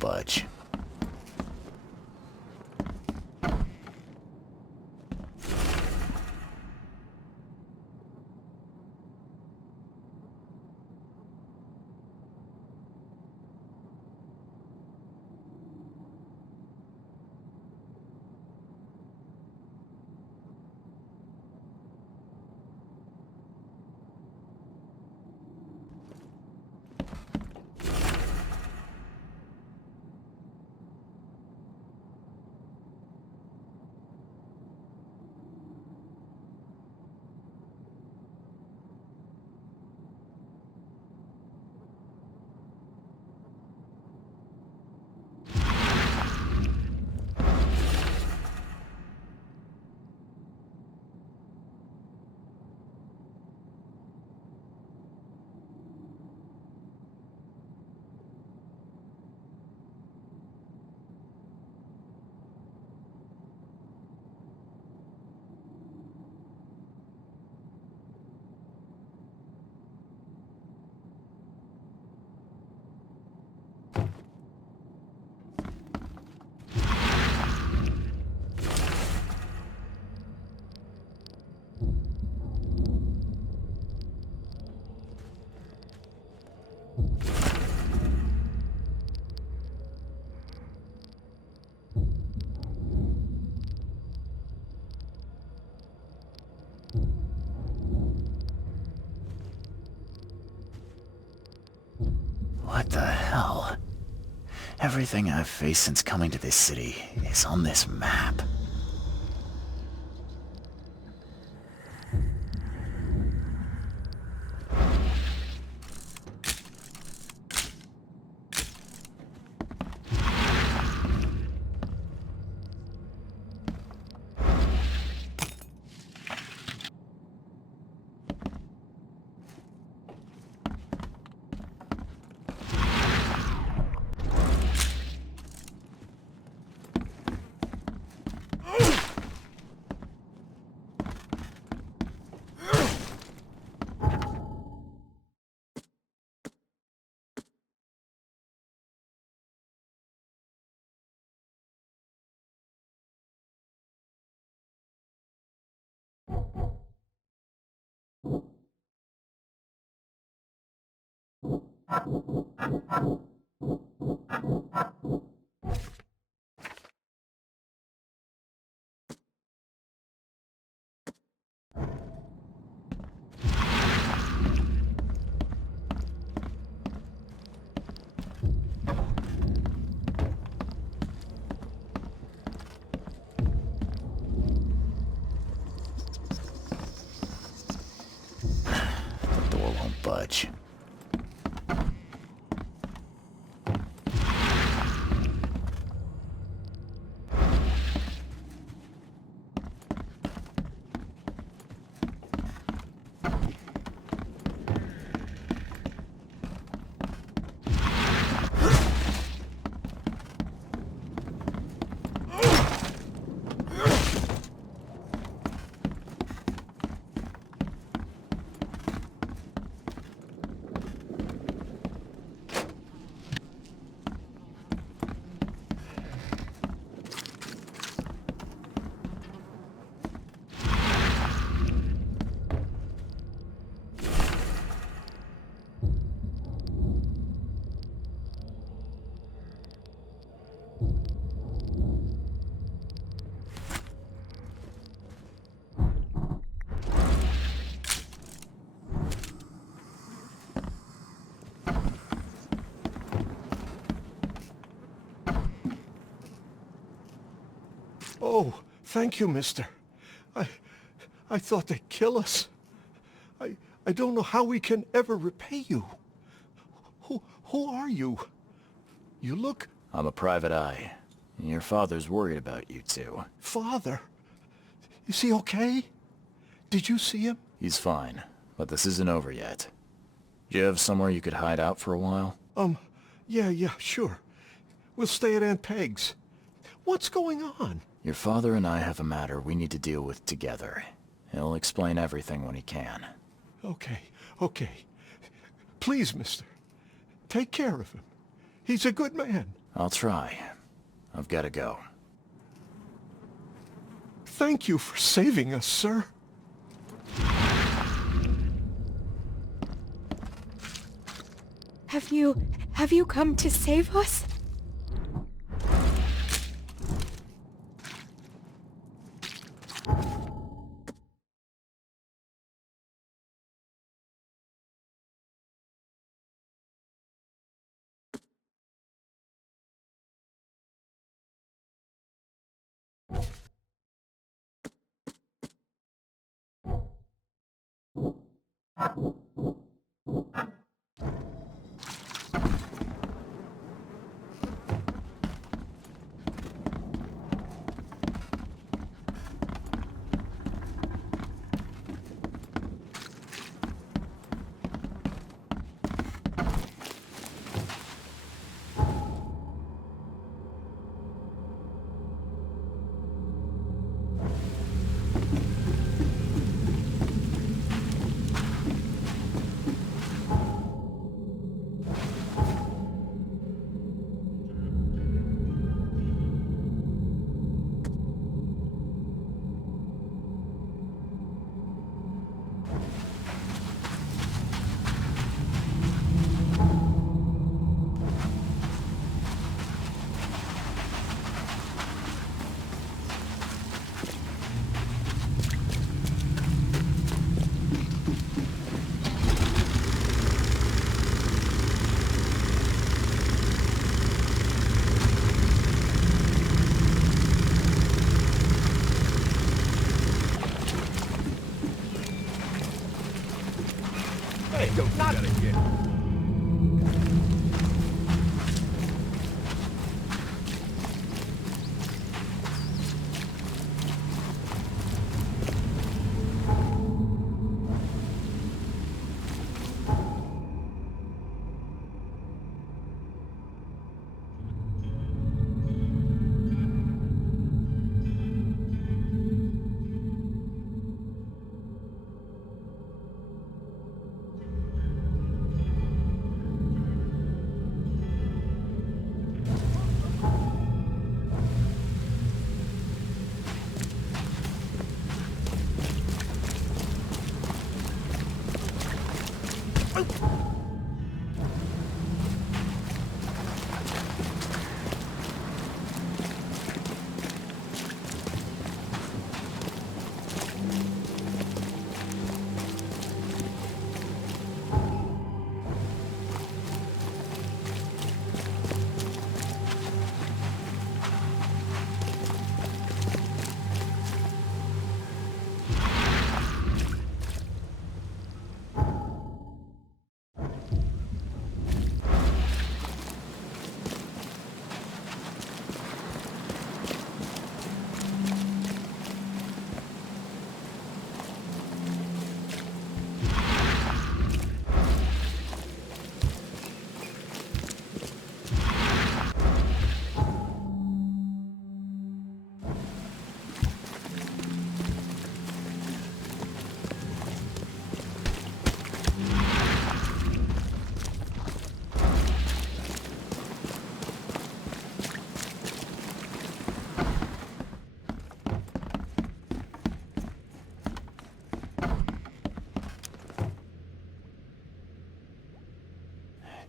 Budge. What the hell? Everything I've faced since coming to this city is on this map. The door won't budge. Oh, thank you, mister. I thought they'd kill us. I don't know how we can ever repay you. Who are you? You look... I'm a private eye. Your father's worried about you two. Father? Is he okay? Did you see him? He's fine, but this isn't over yet. Do you have somewhere you could hide out for a while? Yeah, sure. We'll stay at Aunt Peg's. What's going on? Your father and I have a matter we need to deal with together. He'll explain everything when he can. Okay. Please, mister. Take care of him. He's a good man. I'll try. I've got to go. Thank you for saving us, sir. Have you come to save us?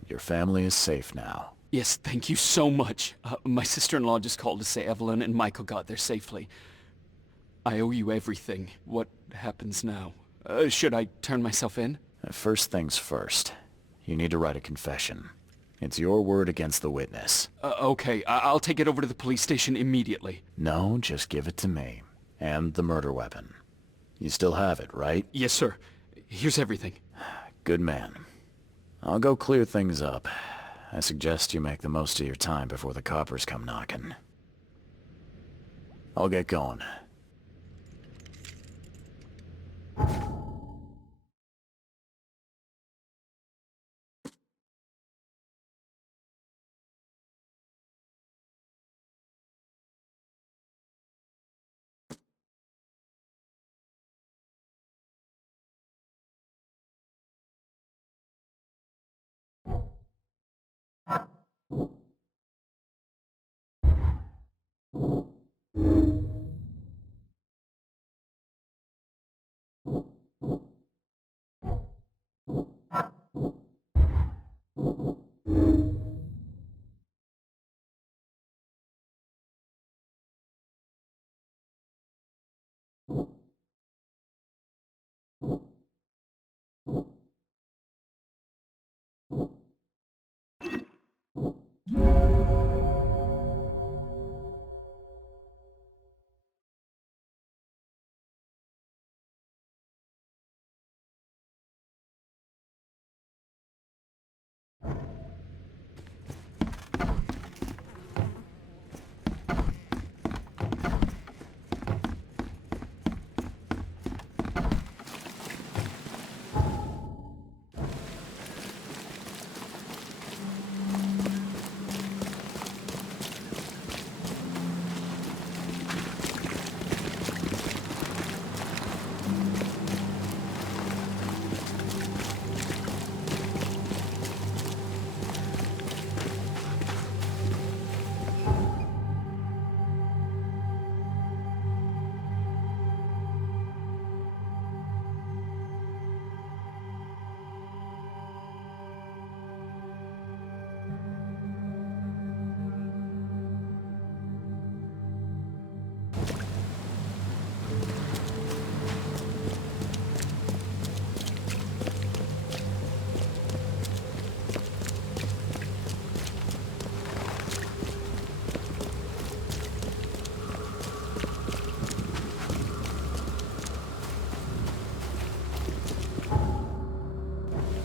Your family is safe now. Yes, thank you so much. My sister-in-law just called to say Evelyn and Michael got there safely. I owe you everything. What happens now? Should I turn myself in? First things first. You need to write a confession. It's your word against the witness. Okay, I'll take it over to the police station immediately. No, just give it to me. And the murder weapon. You still have it, right? Yes, sir. Here's everything. Good man. I'll go clear things up. I suggest you make the most of your time before the coppers come knocking. I'll get going.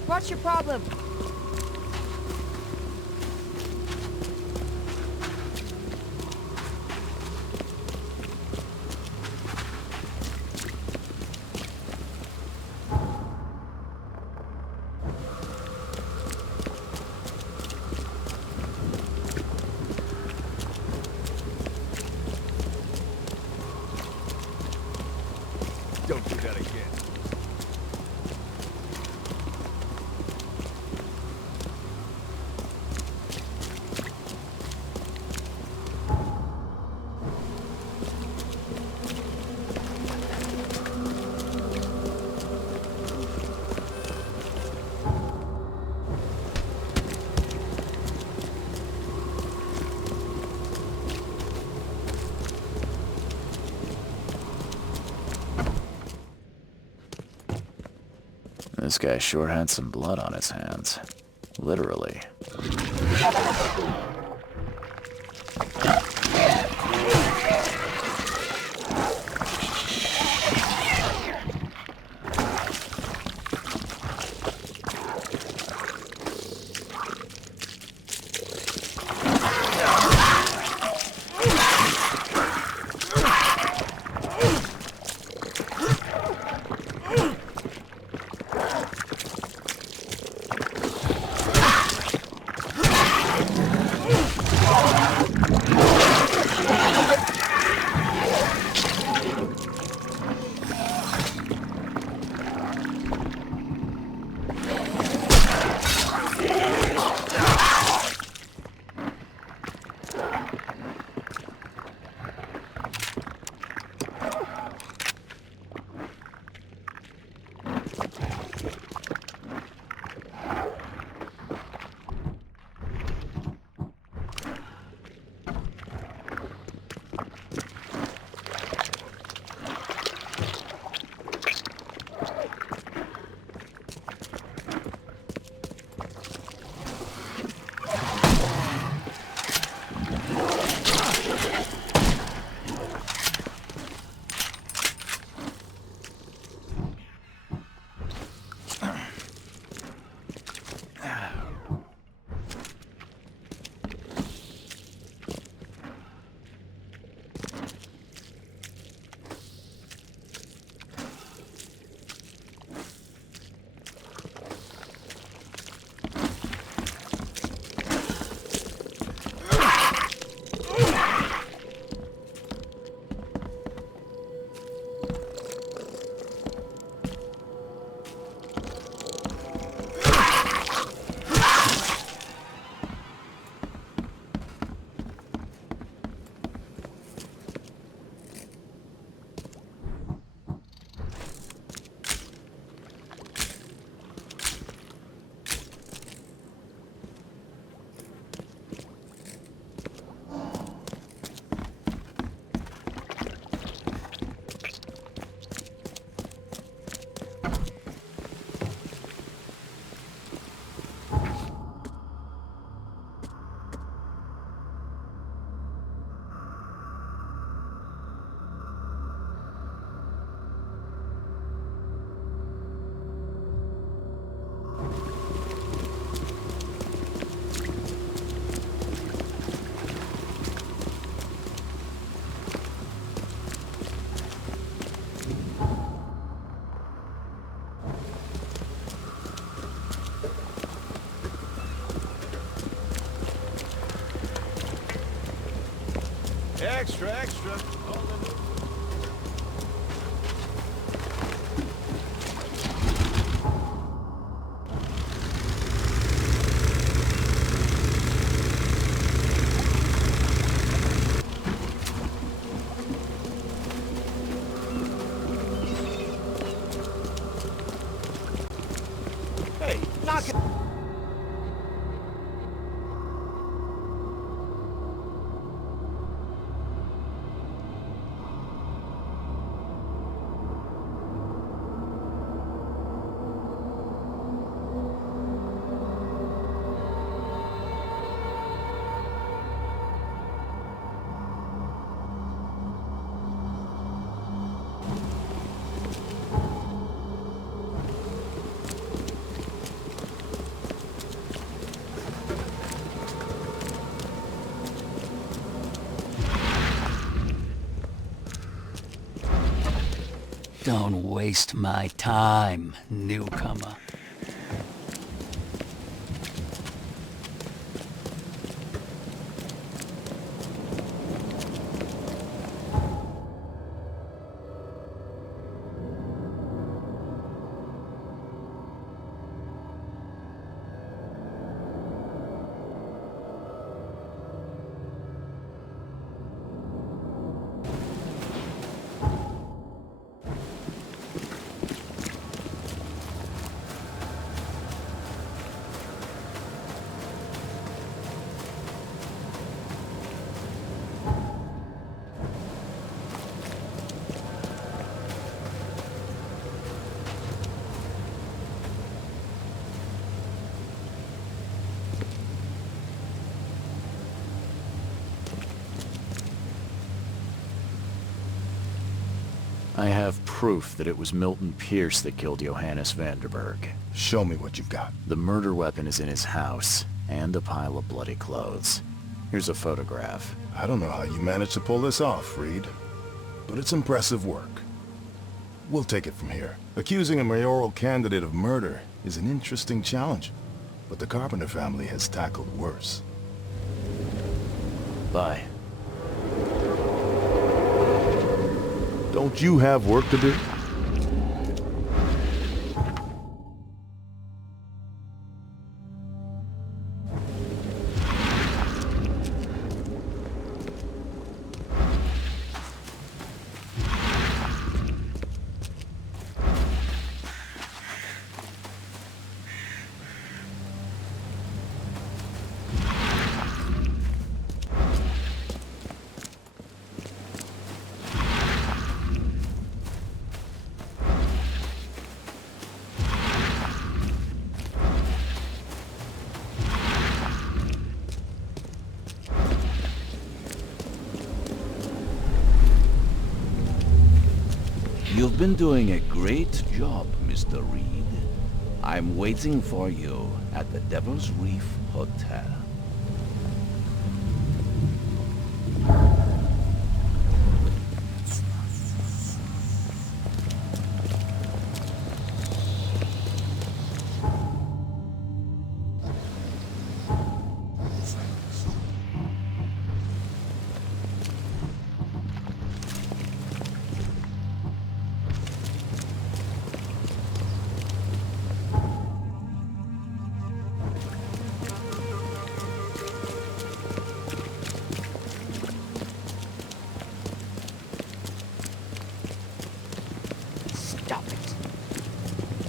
What's your problem? Don't do that again. This guy sure had some blood on his hands. Literally. Extra, extra. Hey, knock it. Don't waste my time, newcomer. I have proof that it was Milton Pierce that killed Johannes Vanderberg. Show me what you've got. The murder weapon is in his house, and a pile of bloody clothes. Here's a photograph. I don't know how you managed to pull this off, Reed, but it's impressive work. We'll take it from here. Accusing a mayoral candidate of murder is an interesting challenge, but the Carpenter family has tackled worse. Bye. Don't you have work to do? You've been doing a great job, Mr. Reed. I'm waiting for you at the Devil's Reef Hotel.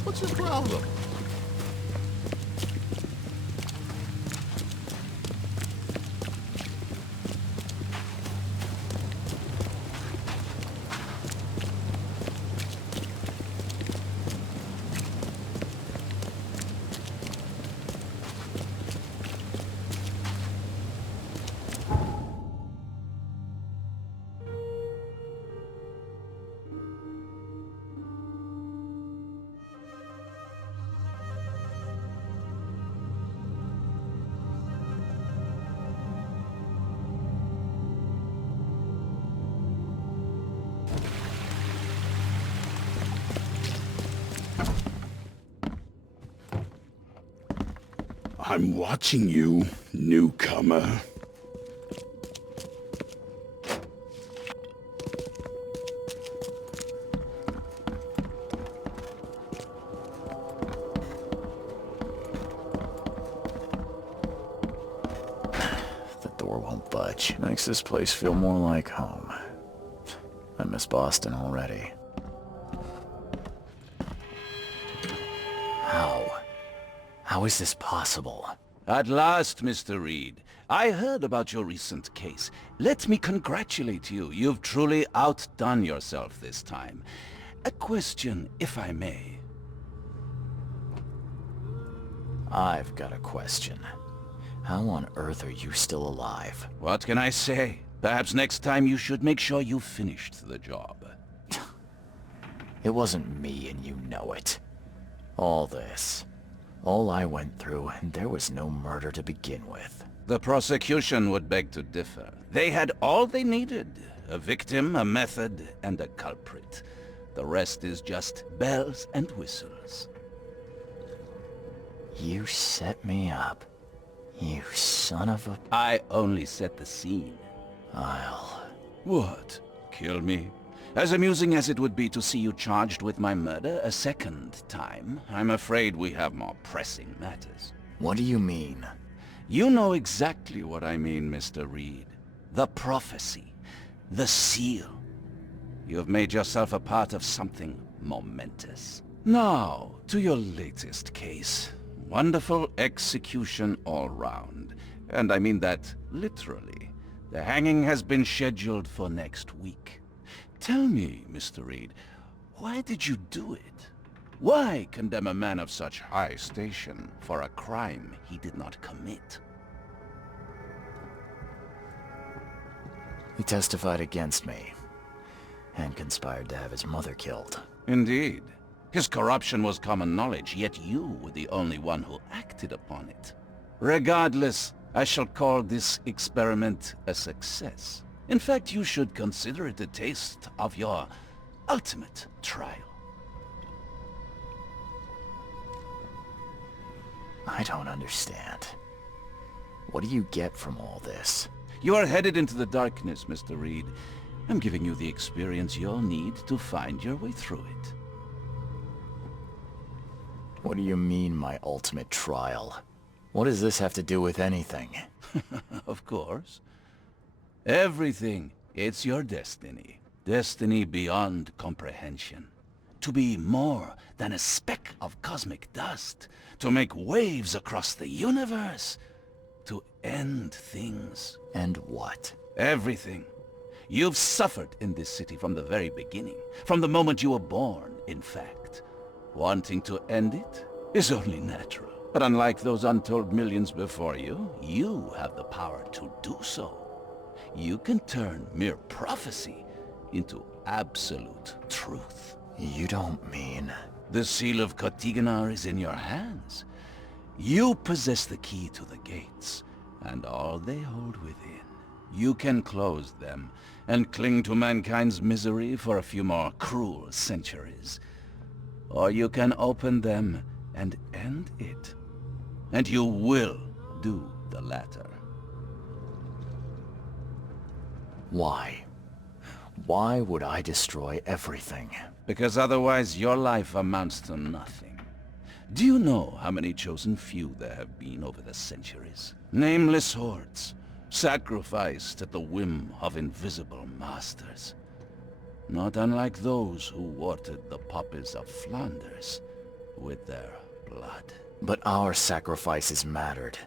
What's your problem? I'm watching you, newcomer. door won't budge. Makes this place feel more like home. I miss Boston already. How is this possible? At last, Mr. Reed. I heard about your recent case. Let me congratulate you. You've truly outdone yourself this time. A question, if I may. I've got a question. How on earth are you still alive? What can I say? Perhaps next time you should make sure you finished the job. It wasn't me, and you know it. All this. All I went through, and there was no murder to begin with. The prosecution would beg to differ. They had all they needed. A victim, a method, and a culprit. The rest is just bells and whistles. You set me up. You son of a... I only set the scene. I'll... What? Kill me? As amusing as it would be to see you charged with my murder a second time, I'm afraid we have more pressing matters. What do you mean? You know exactly what I mean, Mr. Reed. The prophecy. The seal. You have made yourself a part of something momentous. Now, to your latest case. Wonderful execution all round. And I mean that literally. The hanging has been scheduled for next week. Tell me, Mr. Reed, why did you do it? Why condemn a man of such high station for a crime he did not commit? He testified against me, and conspired to have his mother killed. Indeed. His corruption was common knowledge, yet you were the only one who acted upon it. Regardless, I shall call this experiment a success. In fact, you should consider it a taste of your ultimate trial. I don't understand. What do you get from all this? You are headed into the darkness, Mr. Reed. I'm giving you the experience you'll need to find your way through it. What do you mean, my ultimate trial? What does this have to do with anything? Of course. Everything. It's your destiny. Destiny beyond comprehension. To be more than a speck of cosmic dust. To make waves across the universe. To end things. And what? Everything. You've suffered in this city from the very beginning. From the moment you were born, in fact. Wanting to end it is only natural. But unlike those untold millions before you, you have the power to do so. You can turn mere prophecy into absolute truth. You don't mean... The seal of Kotiganar is in your hands. You possess the key to the gates, and all they hold within. You can close them, and cling to mankind's misery for a few more cruel centuries. Or you can open them and end it. And you will do the latter. Why? Why would I destroy everything? Because otherwise your life amounts to nothing. Do you know how many chosen few there have been over the centuries? Nameless hordes, sacrificed at the whim of invisible masters. Not unlike those who watered the poppies of Flanders with their blood. But our sacrifices mattered.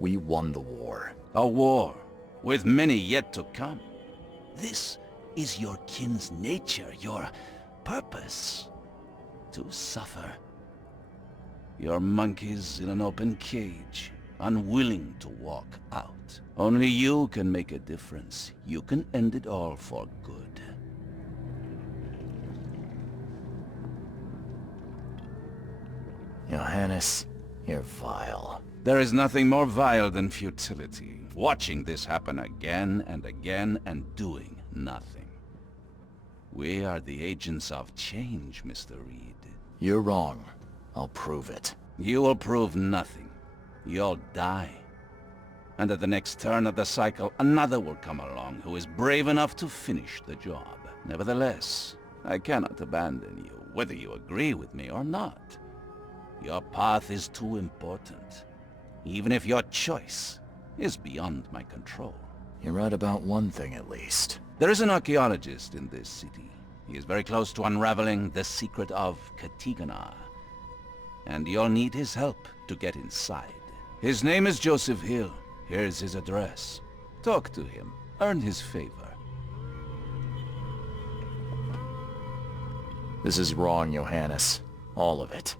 We won the war. A war, with many yet to come. This is your kin's nature, your purpose. To suffer. You're monkeys in an open cage, unwilling to walk out. Only you can make a difference. You can end it all for good. Johannes, you're vile. There is nothing more vile than futility. Watching this happen again and again and doing nothing. We are the agents of change, Mr. Reed. You're wrong. I'll prove it. You will prove nothing. You'll die. And at the next turn of the cycle, another will come along who is brave enough to finish the job. Nevertheless, I cannot abandon you, whether you agree with me or not. Your path is too important, even if your choice is beyond my control. You're right about one thing at least. There is an archaeologist in this city. He is very close to unraveling the secret of Katigana. And you'll need his help to get inside. His name is Joseph Hill. Here's his address. Talk to him. Earn his favor. This is wrong, Johannes. All of it.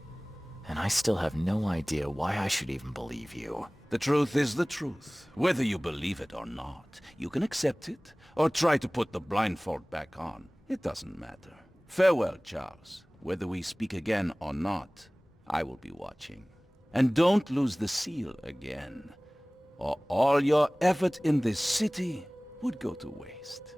And I still have no idea why I should even believe you. The truth is the truth. Whether you believe it or not, you can accept it, or try to put the blindfold back on. It doesn't matter. Farewell, Charles. Whether we speak again or not, I will be watching. And don't lose the seal again, or all your effort in this city would go to waste.